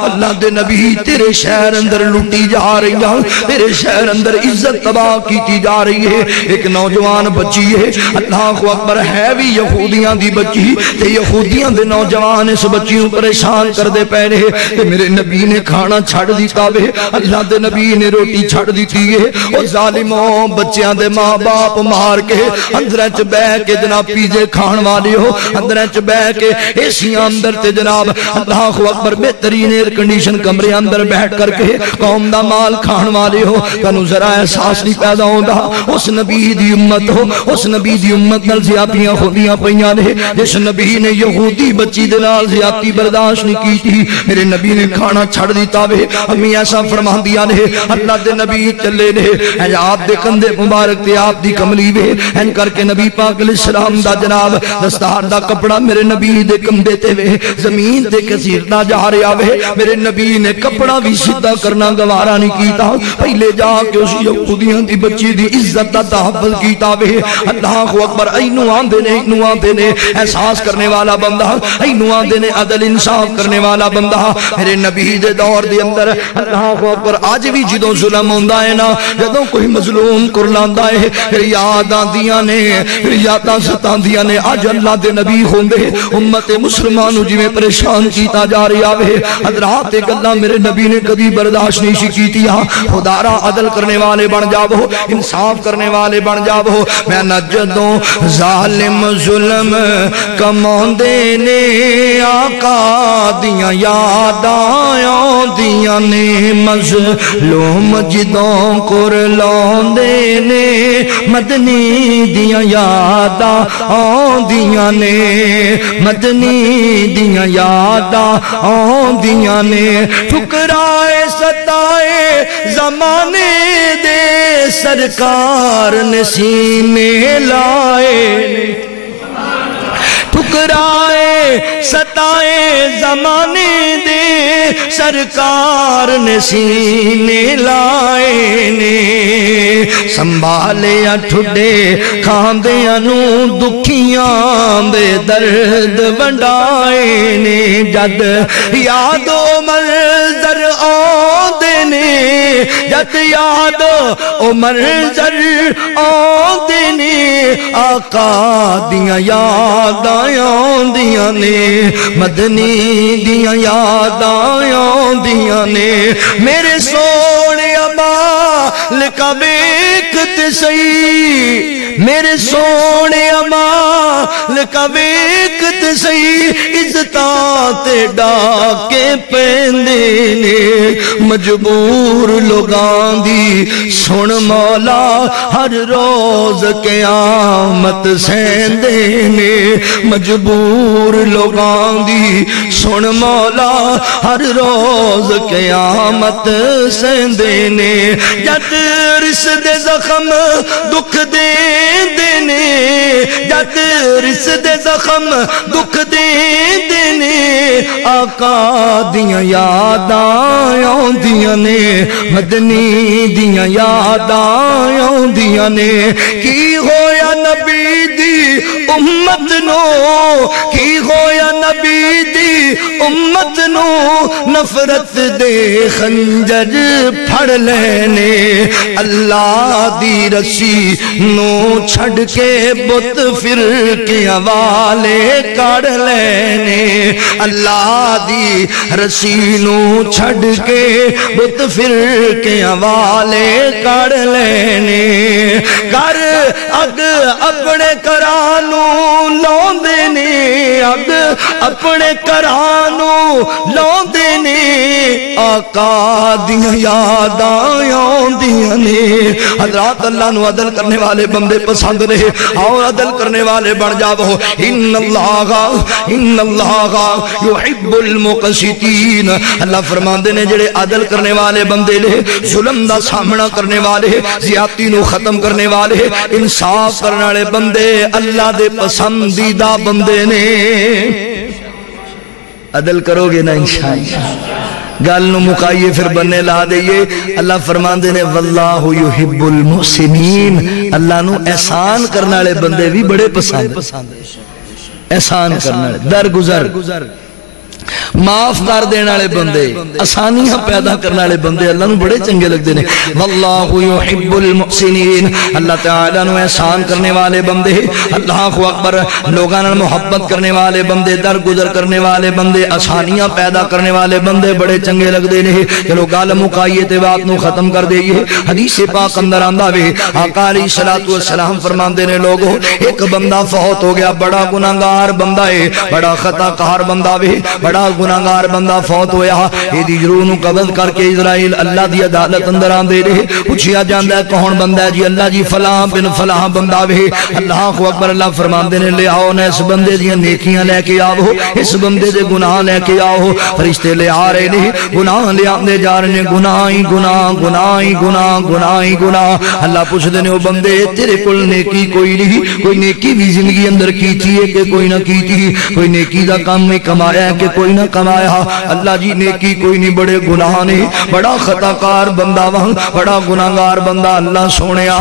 اللہ دے نبی تیرے شہر اندر لوٹی جا رہی ہے تیرے شہر اندر عزت تباہ کیتی جا رہی ہے ایک نوجوان بچی ہے اللہ اکبر ہے بھی یہودیاں دی بچی تے یہودیاں دے نوجوان اس بچی کو پریشان کر دے پے رہے تے میرے نبی نے کھانا چھڑ دیتا وے اللہ دے نبی نے روٹی چھڑ دیتی ہے او ظالموں بچیاں دے ماں باپ مار کے اندر چ بیٹھ کے جناب پیزے کھان والے ہو اندر چ بیٹھ کے ایسیاں اندر تے جناب اللہ اکبر بہترین ایئر کنڈیشن کمرے اندر بیٹھ کر کے قوم دا مال کھان والے ہو تانوں ذرا احساس نہیں پیدا ہوندا اس نبی دی امت ہو اس نبی دی امت نال زیادتیاں ہوندیاں پیاں نے جس نبی نے یہودی بچی دے نال زیادتی برداشت نہیں کی تھی میرے نبی نے کھانا چھڑ دیتا وے امی ایسا فرماندیاں نے اللہ دے نبی چلے نے اے آپ دے کندھے مبارک تے آپ دی کملی وے این کر کے نبی پاک علیہ السلام دا جناب دستار دا کپڑا میرے نبی دے کندھے تے وے زمین تے کسیرنا جا رہا وے میرے نبی نے کپڑا بھی سیدھا کرنا گوارا نہیں کیتا پہلے جا کے اس یہودیاں دی بچی دی عزت دا تحفظ کیتا وے اللہ اکبر اینو آندے نے احساس کرنے والا بندہ اینو آندے نے عدل انصاف کرنے والا بندہ میرے نبی دے دور دے اندر اللہ اکبر آج بھی جدوں ظلم ہوندا ہے نا جدوں کوئی مظلوم کرلاندا ہے پھر یاد آندیاں نے پھر یاداں ستاندیاں نے اج اللہ دے نبی ہوندے امت مسلمانوں جویں پریشان کیتا جا رہا وے حضرات گلاں میرے نبی نے کبھی برداشت نہیں سی کیتی خدا را عدل کرنے والے بن جاؤ انصاف کرنے والے بن جاؤ میں نہ جدوں ظالم ظلم کماندے نے آقا دیاں یاداں آندیاں نے مظلوم جدوں کرلاندے نے مدنی دیاں یاداں آندیاں نے مدنی دیاں یاداں آندیاں نے ٹھکرائے ستائے زمانے دے سرکار نے سینے لائے ٹھکرائے ستائے زمانے دے سرکار نے سینے لائے نے سنبھالے ٹھڈے کھاندے انو دکھیاں دے درد ونڈائے نے جد یادو منظر آندے نے جد یادو منظر آندے نے آقا دیاں یاداں آندیاں نے مدنی دیاں یاداں آندیاں نے میرے سونے امال کا ویکھت سہی میرے سونے امال کا ویکھت سہی عزتاں تے ڈاکے پیندے نے مجبور لوگاں دی سن مولا ہر روز قیامت سہندے نے مجبور لوگاں دی سن مولا ہر روز قیامت سہندے نے جد رس دے زخم دکھ دے دینے جد رس دے زخم دکھ دے دینے آقا دیاں یاداں آؤندیاں نے مدنی دیاں یاداں آؤندیاں نے کی ہویا نبی دی امت نو کی ہویا نبی دی امت نو نفرت دے خنجر پھڑ لینے اللہ دی رسی نو چھڑ کے بت پھر کے حوالے کڑ لینے اللہ دی رسی نو چھڑ کے بت پھر کے حوالے کڑ لینے کر اگ اپنے کرانو لوندے نے اگ اپنے کرانو لوندے نے آقا دیاں یاداں آؤندیاں نے حضرات اللہ نو عدل کرنے والے بندے پسند رہے اور عدل کرنے والے بن جاؤ ان اللہ یحب المقسطین اللہ فرماندے نے جڑے عدل کرنے والے بندے نے ظلم دا سامنا کرنے والے زیادتی نو ختم کرنے والے انصاف کرنے والے بندے اللہ دے پسندیدہ بندے نے عدل کرو گے نا انشاءاللہ گل نو مکائیے پھر بننے لا دئیے اللہ فرماندے نے واللہ یحب المحسنین اللہ نو احسان کرنے والے بندے بھی بڑے پسند احسان کرنے والے درگزر معاف کر دینے والے بندے آسانیاں پیدا کرنے والے بندے اللہ نو بڑے چنگے لگتے ہیں واللہ یحب المحسنین اللہ تعالیٰ نو احسان کرنے والے بندے اللہ اکبر لوگاں محبت کرنے والے بندے درگزر کرنے والے بندے آسانیاں پیدا کرنے والے بندے بڑے چنگے لگتے ہیں چلو گل مکائیے تے بات نو ختم کر دئیے حدیث پاک اندر آندا وے آقا علیہ الصلوۃ والسلام فرماندے نے لوگو ایک بندہ فوت ہو گیا بڑا گناہگار بندہ ہے بڑا خطا کار بندہ وے بڑا گناہگار بندہ فوت ہویا ایدی روح نو قبض کر کے اسرائیل اللہ دی عدالت اندر آندے رہے پوچھیا جاندا ہے کون بندہ ہے جی اللہ جی فلاں بن فلاں بندہ وے اللہ اکبر اللہ فرماندے نے لے آؤ نا اس بندے دی نیکیاں لے کے آؤ اس بندے دے گناہ لے کے آؤ فرشتے لے آ رہے نے گناہ لے آندے جا رہے نے گناہ ہی گناہ گناہ ہی گناہ گناہ ہی گناہ اللہ پوچھدے نے او بندے تیرے کول نیکی کوئی نہیں کوئی نیکی بھی زندگی اندر کیتی ہے کہ کوئی نہ کیتی کوئی نیکی دا کام میں کمایا ہے کہ کوئی نہ کمایا اللہ جی نیکی کوئی نہیں بڑے گناہ نے بڑا خطا کار بندہ وہاں بڑا گناہگار بندہ اللہ سونیا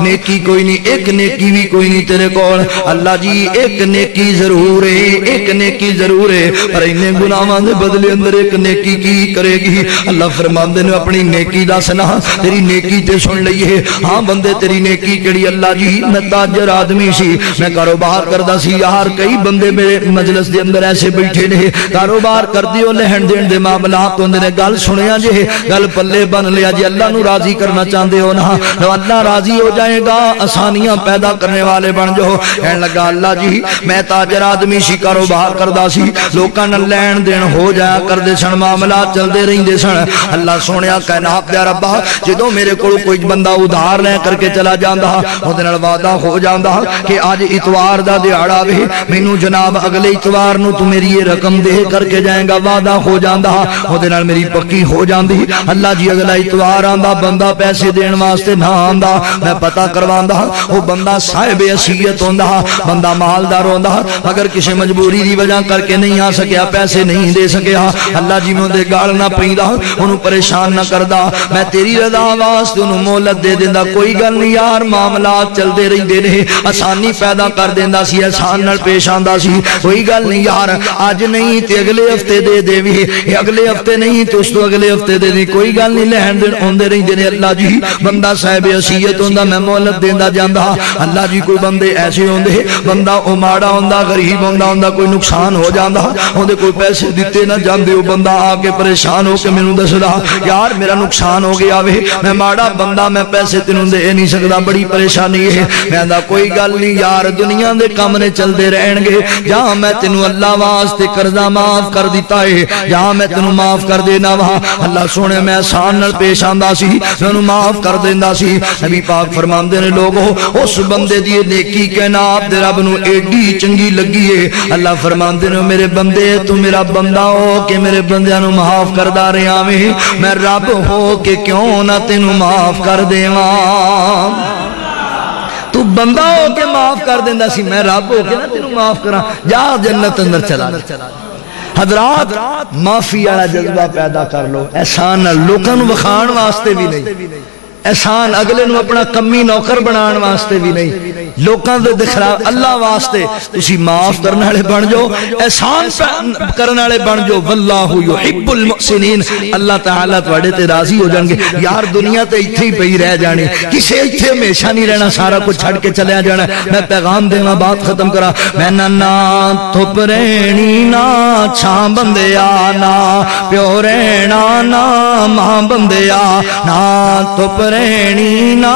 نیکی کوئی نہیں ایک نیکی بھی کوئی نہیں تیرے کول اللہ جی ایک نیکی ضرور ہے ایک نیکی ضرور ہے پر انہیں گناہاں دے بدلے اندر ایک نیکی کی کرے گی اللہ فرماندے نے اپنی نیکی دا سنا تیری نیکی تے سن لئیے ہاں بندے تیری نیکی کڑی اللہ جی میں تاجر آدمی سی میں کاروبار کردہ سی یار کئی بندے میرے مجلس دے اندر ایسے بیٹھے نے کاروبار کر دیو لہن دین دے معاملات ہوندے نے گل سنیا جے گل پلے بن لیا جی اللہ نو راضی کرنا چاہندے ہو نا نو اللہ راضی ہو جائے گا آسانیاں پیدا کرنے والے بن جو کہنے لگا اللہ جی میں تاجر آدمی سی کاروبار کردہ سی لوکاں نال لہن دین ہو جایا کردے سن معاملات چلدے رہندے سن اللہ سونیا کائنات دے ربا جدوں میرے کول کوئی بندہ ادھار لے کر کے چلا جاندا اودے نال وعدہ ہو جاندا کہ اج اتوار دا دیہاڑا وے مینوں جناب اگلے اتوار نو تو میری یہ رقم دے کر کے جائیں گا وعدہ ہو جاندا اودے نال میری پکی ہو جاندی اللہ جی اگلا اتوار آندا بندہ پیسے دین واسطے نہ آندا میں پتہ کرواندا او بندہ صاحب حیثیت ہوندا بندہ مالدار ہوندا مگر کسی مجبوری دی وجہ کر کے نہیں آ سکیا پیسے نہیں دے سکیا اللہ جی میں دے گال نہ پیندا اونوں پریشان نہ کردا میں تیری رضا واسطے اونوں مہلت دے دیندا کوئی گل نہیں یار معاملات چلدے رہندے نے آسانی پیدا کر دیندا سی احسان نال پیش آندا سی کوئی گل نہیں یار اج نہیں تے اگلے ہفتے دے دے بھی اگلے ہفتے نہیں تو اس تو اگلے ہفتے دے نہیں کوئی گل نہیں لہن دن ہوندے رہندے نے اللہ جی بندہ صاحب حیثیت ہوندا میں مہلت دیندا جاندا اللہ جی کوئی بندے ایسے ہوندے بندہ او ماڑا ہوندا غریب ہوندا کوئی نقصان ہو جاندا اوندے کوئی پیسے دتے نہ جاندے او بندہ آ کے پریشان ہو کے مینوں دسدا یار میرا نقصان ہو گیا وے میں ماڑا بندہ میں پیسے تینوں دے نہیں سکدا بڑی پریشانی ہے میں دا کوئی گل نہیں یار دنیا دے کم نے چلدے رہن گے جہاں میں تینوں اللہ واسطے قرضہ معاف کر دیتا ہے جہاں میں تینوں معاف کر دینا وا اللہ سونے میں احسان نال پیش آندا سی مینوں معاف کر دیندا سی نبی پاک فرماندے نے لوگو اس بندے دی نیکی کائنات دے رب نوں ایڈی چنگی لگی ہے اللہ فرماندے نے میرے بندے تو میرا بندہ ہو کہ میرے بندیاں نوں معاف کردا رہیا ویں میں رب ہو کے کیوں نہ تینوں معاف کر دیواں تو بندہ ہو کے معاف کر دیندا سی میں رب ہو کے نہ تینوں معاف کراں جا جنت اندر چلا حضرات معافی والا جذبہ پیدا کر لو احسان لوکاں نوں وکھاؤن واسطے بھی نہیں احسان اگلے نو اپنا کمی نوکر بنان واسطے بھی نہیں لوکاں دے دکھلا اللہ واسطے تسی معاف کرنے والے بن جاؤ احسان کرنے والے بن جاؤ واللہ یحب المحسنین اللہ تعالیٰ تواڈے تے راضی ہو جان گے یار دنیا تے ایتھے ہی پئی رہ جانی کسے ایتھے ہمیشہ نہیں رہنا سارا کچھ چھڑ کے چلیا جانا میں پیغام دیواں بات ختم کرا میں نہ تھپ رہنی نہ چھاں بندیا نہ پیو رہنا نہ ماں بندیا نہ تھپ رہنی نہ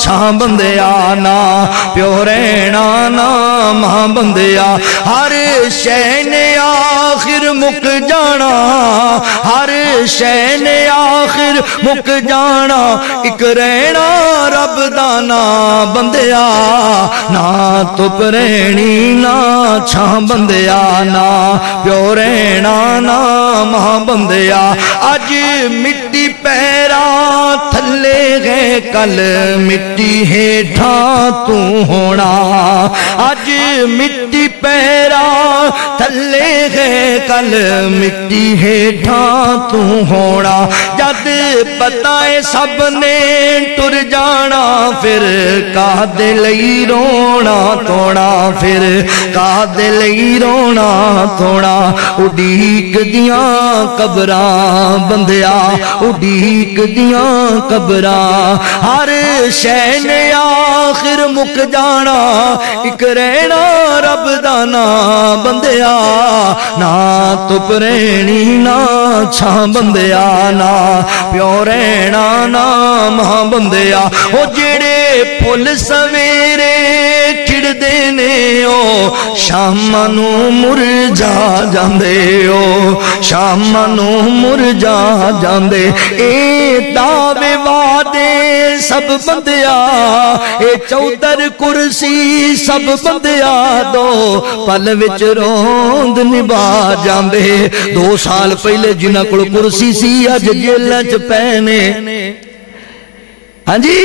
چھاں بندیا نہ پیو رہنا نہ ماں بندیا ہر شے نے آخر مک جانا ہر شے نے آخر مک جانا ایک رہنا رب دانا بندیا نہ تپ رہنی نہ چھاں بندیا نہ پیو رہنا نہ ماں بندیا اج مٹی پیرا تھلے گئے کل مٹی ہیٹھاں تو ہونا اج مٹی پیرا تھلے گئے کل مٹی ہیٹھاں تو ہونا جد پتہ ہے سب نے ٹر جانا پھر کہدے لئی رونا توڑا پھر کہدے لئی رونا توڑا اڈیک دیاں قبراں بندیا اڈیک دیاں قبراں ہر شے نے آخر مک جانا ایک رہنا رب دانا بندیا نہ تپ رہنی نہ چھاں بندیا نہ پیو رہنا نہ ماں بندیا او جڑے پھل سویرے کھڑ دینے او شام نوں مرجا جاندے او شام نوں مرجا جاندے اے دعوے وعدے سب بندیا اے چودر کرسی سب بندیا دو پل وچ روند نبا جاندے 2 سال پہلے جنہاں کول کرسی سی اج جیلاں چ پینے ہاں جی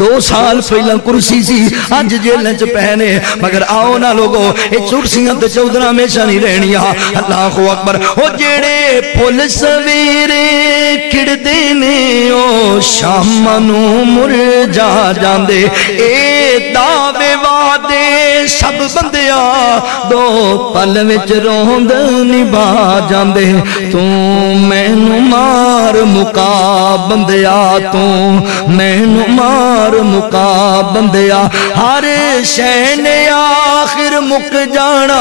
2 سال پہلا کرسی سی اج جیلیں چ پہنے مگر آؤ نہ لوگو اے چرسیاں تے چودراں ہمیشہ نہیں رہنیاں اللہ اکبر او جڑے پھل سویرے کھڑ دینے او شام نوں مرجا جاندے اے دعوے وعدے سب بندیا دو پل وچ روند نبا جاندے تو مینوں مار مکا بندیا تو مینوں مار مکا بندیا ہر شے نے آخر مک جانا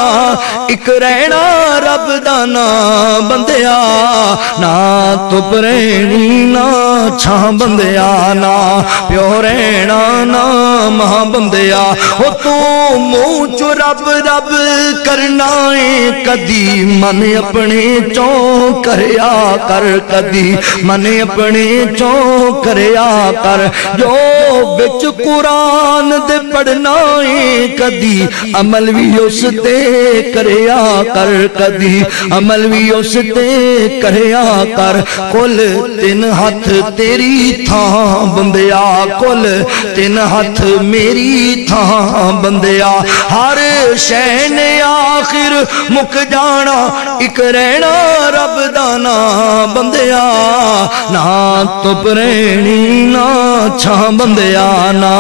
ایک رہنا رب دانا بندیا نہ تپ رہنی نہ چھاں بندیا نہ پیو رہنا نہ ماں بندیا او تو منہ چو رب رب کرنا ہے کدی من اپنے چوں کریا کر کدی من اپنے چوں کریا کر جو بچ قرآن دے پڑھنا ہے کدی عمل بھی اس تے کریا کر کدی عمل بھی اس تے کریا کر کل 3 ہاتھ تیری تھاں بندیا کل 3 ہاتھ میری تھاں بندیا ہر شے نے آخر مک جانا ایک رہنا رب دانا بندیا نہ تپ رہنی نہ چھاں بندیا نہ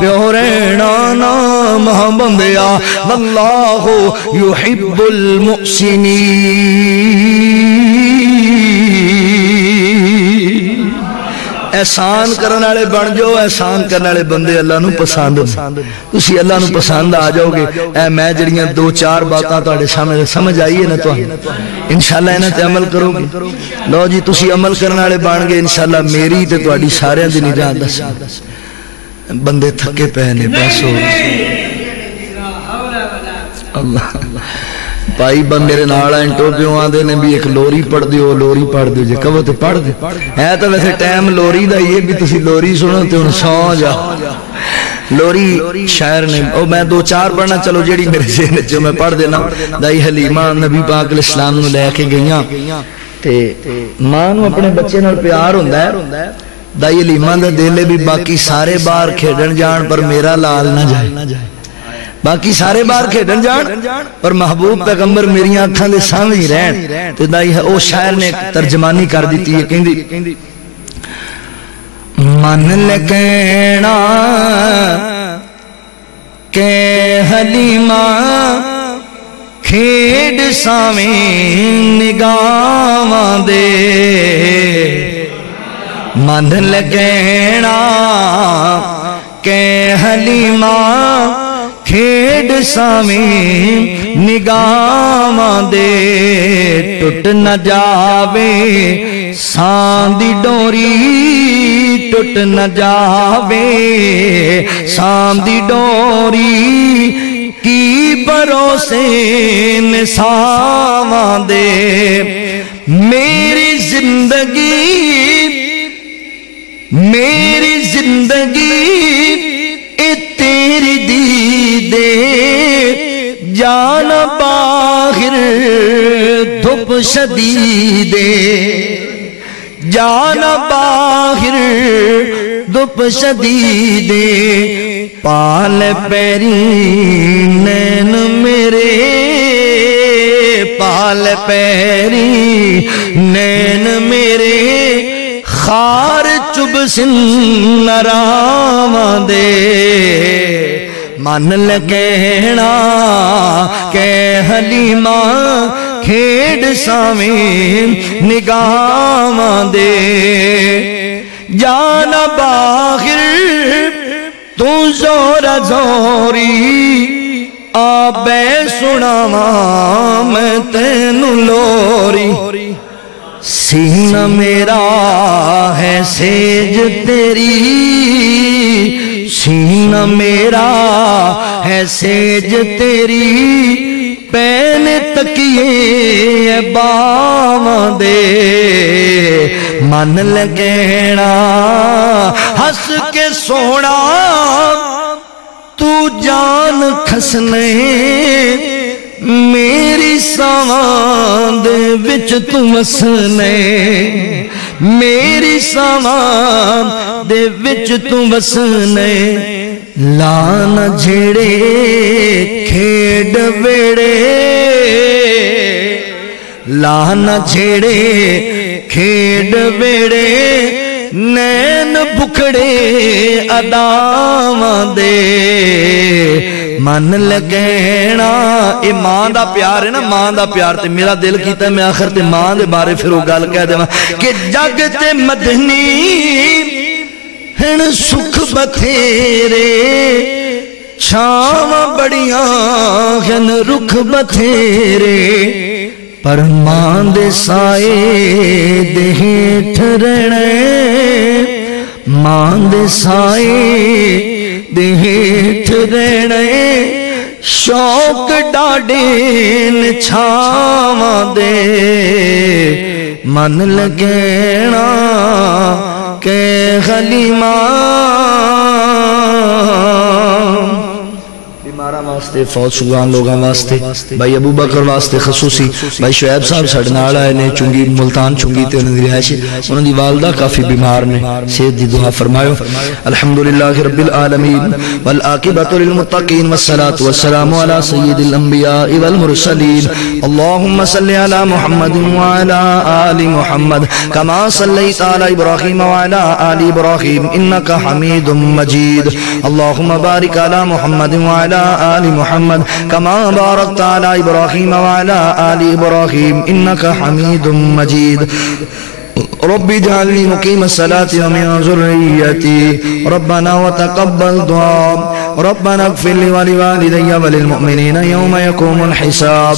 پیو رہنا نہ ماں بندیا دیا واللہ یحب المحسنین احسان کرنے والے بن جاؤ احسان کرنے والے بندے اللہ نو پسند تسی اللہ نو پسند آ جاؤ گے اے میں جڑیاں دو چار باتاں تواڈے سامنے سمجھ آئی ہے نا تانوں انشاءاللہ انہاں تے عمل کرو گے لو جی تسی عمل کرنے والے بن گے انشاءاللہ میری تے تواڈی سارے دی نجات دس بندے تھکے پے نے بس ہو اللہ بھائی با میرے نال انٹو پیوں آدھے نے بھی ایک لوری پڑھ دیو جے کہو تے پڑھ دے ہے تو ویسے ٹائم لوری دا یہ بھی تسی لوری سنو تے ان سو جا لوری شاعر نے او میں دو چار پڑھنا چلو جیڑی میرے ذہن جو میں پڑھ دینا دائی حلیمہ نبی پاک علیہ السلام نو لے کے گئیاں تے ماں نو اپنے بچے نال پیار ہوندا ہے دائی حلیمہ دا دلے بھی باقی سارے بار کھیڈن جان پر میرا لال نہ جائے باقی سارے بار کھیڈن جان پر محبوب پیغمبر میری آنکھاں دے سامنے ہی رہن تو دائی او شاعر نے ترجمانی کر دیتی ہے کہندی من لکینا کہ حلیمہ کھیڈ سامیں نگاواں دے من لکینا کہ حلیمہ کھیڈ سامیں نگاواں دے ٹوٹ نہ جاوے ساندی ڈوری ٹوٹ نہ جاوے ساندی ڈوری کی بھروسے نساواں دے میری زندگی تیری دیدے جان باہر دھوپ شدیدے جان باہر دھوپ شدیدے پال پیری نین میرے پال پیری نین میرے خار چب سن نراواں دے من لکینا کہ حلیمہ کھیڈ سامیں نگاواں دے جان باہر تو زورا زوری آبے سناواں میں تینوں لوری سینہ میرا ہے سیج تیری سینہ میرا ہے سیج تیری پین تکیے باواں دے من لگینا ہس کے سونا تو جان کھسنے میری ساواں دے وچ تو وسنے میری ساواں دے وچ تو وسنے لان جھیڑے کھیڈ ویڑے لان جھیڑے کھیڈ ویڑے نین بکڑے اداواں دے من لگینا اے ماں دا پیار ہے نا ماں دا پیار تے میرا دل کیتا ہے میں آخر تے ماں دے بارے پھر وہ گل کہہ دیواں کہ جگ تے مدنی ہن سکھ بتھیرے چھاواں بڑیاں ہن رکھ بتھیرے پر ماں دے سائے دے ہیٹھ رہنے ماں دے سائے دے ہیٹھ رہنے شوق ڈاڈین چھاواں دے من لگینا کہ حلیمہ واسطے فوت شدگان لوگاں واسطے بھائی ابو بکر واسطے خصوصی بھائی شعیب صاحب ساڈے نال آئے نے چنگی ملتان چنگی تے انہاں دی رہائش انہاں دی والدہ کافی بیمار نے صحت دی دعا فرمایو الحمدللہ رب العالمین والعاقبۃ للمتقین والصلاۃ والسلام علی سید الانبیاء والمرسلین اللهم صل علی محمد وعلى آل محمد كما صليت على ابراہیم وعلى آل ابراہیم انك حمید مجید اللهم بارک علی محمد وعلى آل آل محمد كما باركت على إبراهيم وعلى آل إبراهيم إنك حميد مجيد رب اجعلني مقيم الصلاة ومن ذريتي ربنا وتقبل دعاء ربنا اغفر لي ولوالدي وللمؤمنين يوم يقوم الحساب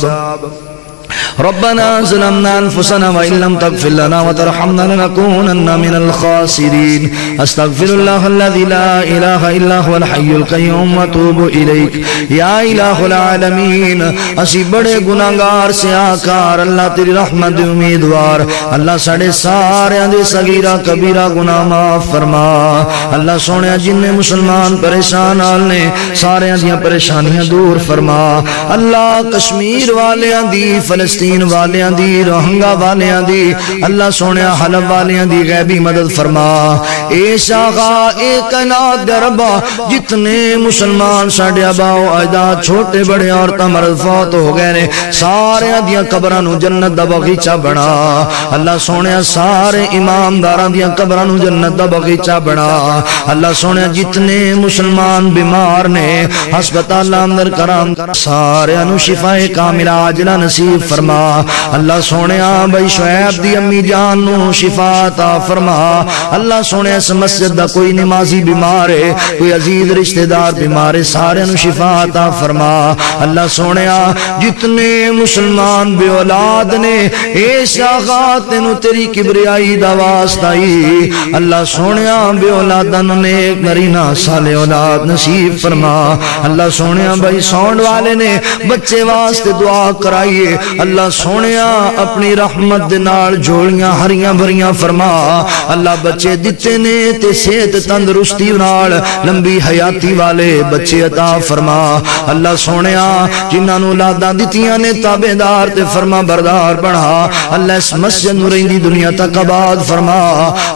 ربنا ظلمنا أنفسنا وإن لم تغفر لنا وترحمنا لنكونن من الخاسرين أستغفر الله الذي لا إله إلا هو الحي القيوم وأتوب إليك یا الہ العالمین اسی بڑے گناہگار سیاکار اللہ تیری رحمت امیدوار اللہ ساڑے سارے دے صغیرہ کبیرہ گناہ معاف فرما اللہ سونے جن مسلمان پریشان آلنے سارے دیاں پریشانیاں دور فرما اللہ کشمیر والیاں دی فلسطین والیاں دی روہنگا والیاں دی اللہ سونے حلب والیاں دی غیبی مدد فرما اے شاغا اے کائنات دے ربا جتنے مسلمان ساڑے آباؤ اجداد چھوٹے بڑے عورتاں مرد فوت ہو گئے نے سارے دیاں قبرانو جنت دا بغیچہ بنا اللہ سونے سارے امامداراں دیاں قبرانو جنت دا بغیچہ بنا اللہ سونے جتنے مسلمان بیمار نے ہسپتال اندر کرام سارے انو شفا کاملہ عاجلہ نصیب فرما اللہ سونے بھائی شعیب دی امی جان نو شفا عطا فرما اللہ سونے اس مسجد دا کوئی نمازی بیمار ہے کوئی عزیز رشتہ دار بیمار ہے سارے نو شفا عطا فرما اللہ سونے جتنے مسلمان بے اولاد نے اے شاغات نو تیری کبریائی دا واسطائی اللہ سونے بے اولادن نے نرینہ سالے اولاد نصیب فرما اللہ سونے بھائی سونڈ والے نے بچے واسطے دعا کرائیے اللہ سونے اپنی رحمت دنال جوڑیاں ہریاں بھریاں فرما اللہ بچے دیتے نے تے صحت تندرستی نال لمبی حیاتی والے بچے عطا فرما اللہ سونے جنہاں نو اولاداں دتیاں نے تابعدار تے فرما بردار بنا اللہ اس مسجد نو رہندی دنیا تک آباد فرما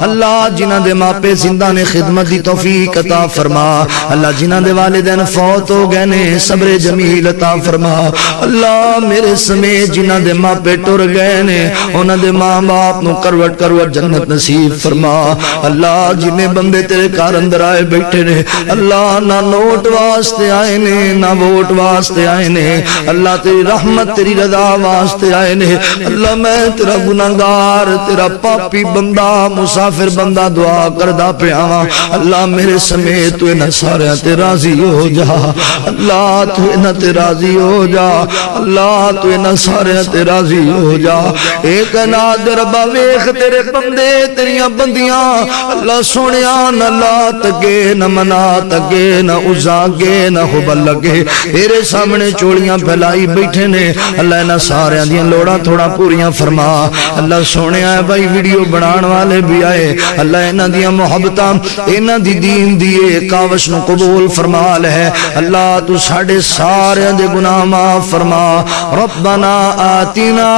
اللہ جنہاں دے ماپے زندہ نے خدمت دی توفیق عطا فرما اللہ جنہاں دے والدین فوت ہو گئے نے صبر جمیل عطا فرما اللہ میرے سمیت جنہاں دے ماں پہ ٹر گئے نے انہاں دے ماں باپ نو کروٹ کروٹ جنت نصیب فرما اللہ جنہیں بندے تیرے کار اندر آئے بیٹھے نے اللہ نہ نوٹ واسطے آئے نے نہ ووٹ واسطے آئے نے اللہ تیری رحمت تیری رضا واسطے آئے نے اللہ میں تیرا گناہگار تیرا پاپی بندہ مسافر بندہ دعا کردہ پہ آواں اللہ میرے سمیت تو انہ سارے تے راضی ہو جا اللہ تو انہ تے راضی ہو جا اللہ تو انہ سارے تے راضی ہو جا ایک ناد ربا ویخ تیرے بندے تیریاں بندیاں اللہ سونیا نہ لات گے نہ منات گے نہ عزا گے نہ حبل لگے تیرے سامنے چوڑیاں پھیلائی بیٹھے نے اللہ انہ سارے دیاں لوڑا تھوڑا پوریاں فرما اللہ سونیا ہے بھائی ویڈیو بنان والے بھی آئے اللہ انہ دیاں محبتاں انہ دی دین دیئے کاوش نو قبول فرما لے اللہ تو ساڑھے سارے دے گناہ معاف فرما ربنا آتنا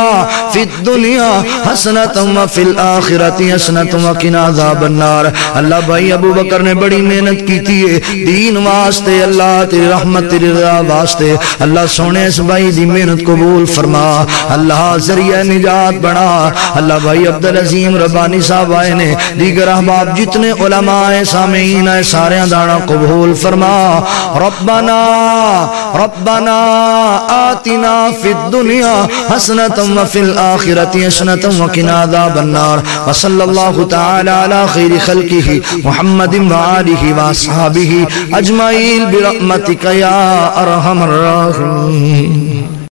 فی الدنیا حسنتا وفی الآخرت حسنتا وقنا عذاب النار اللہ بھائی ابو بکر نے بڑی محنت کی تھی دین واسطے اللہ تیری رحمت تیری رضا واسطے اللہ سونے اس بھائی دی محنت قبول فرما اللہ ذریعہ نجات بنا اللہ بھائی عبدالعظیم ربانی صاحب آئے نے دیگر احباب جتنے علماء سامعین آئے سارے دانا قبول فرما ربنا آتنا فی الدنیا حسنتا وفی الآخرت حسنتا وقنا عذاب النار وصلی اللہ تعالی علی خیر خلقہ محمد وآلہ واصحابہ اجمعین برحمتک یا ارحم الراحمین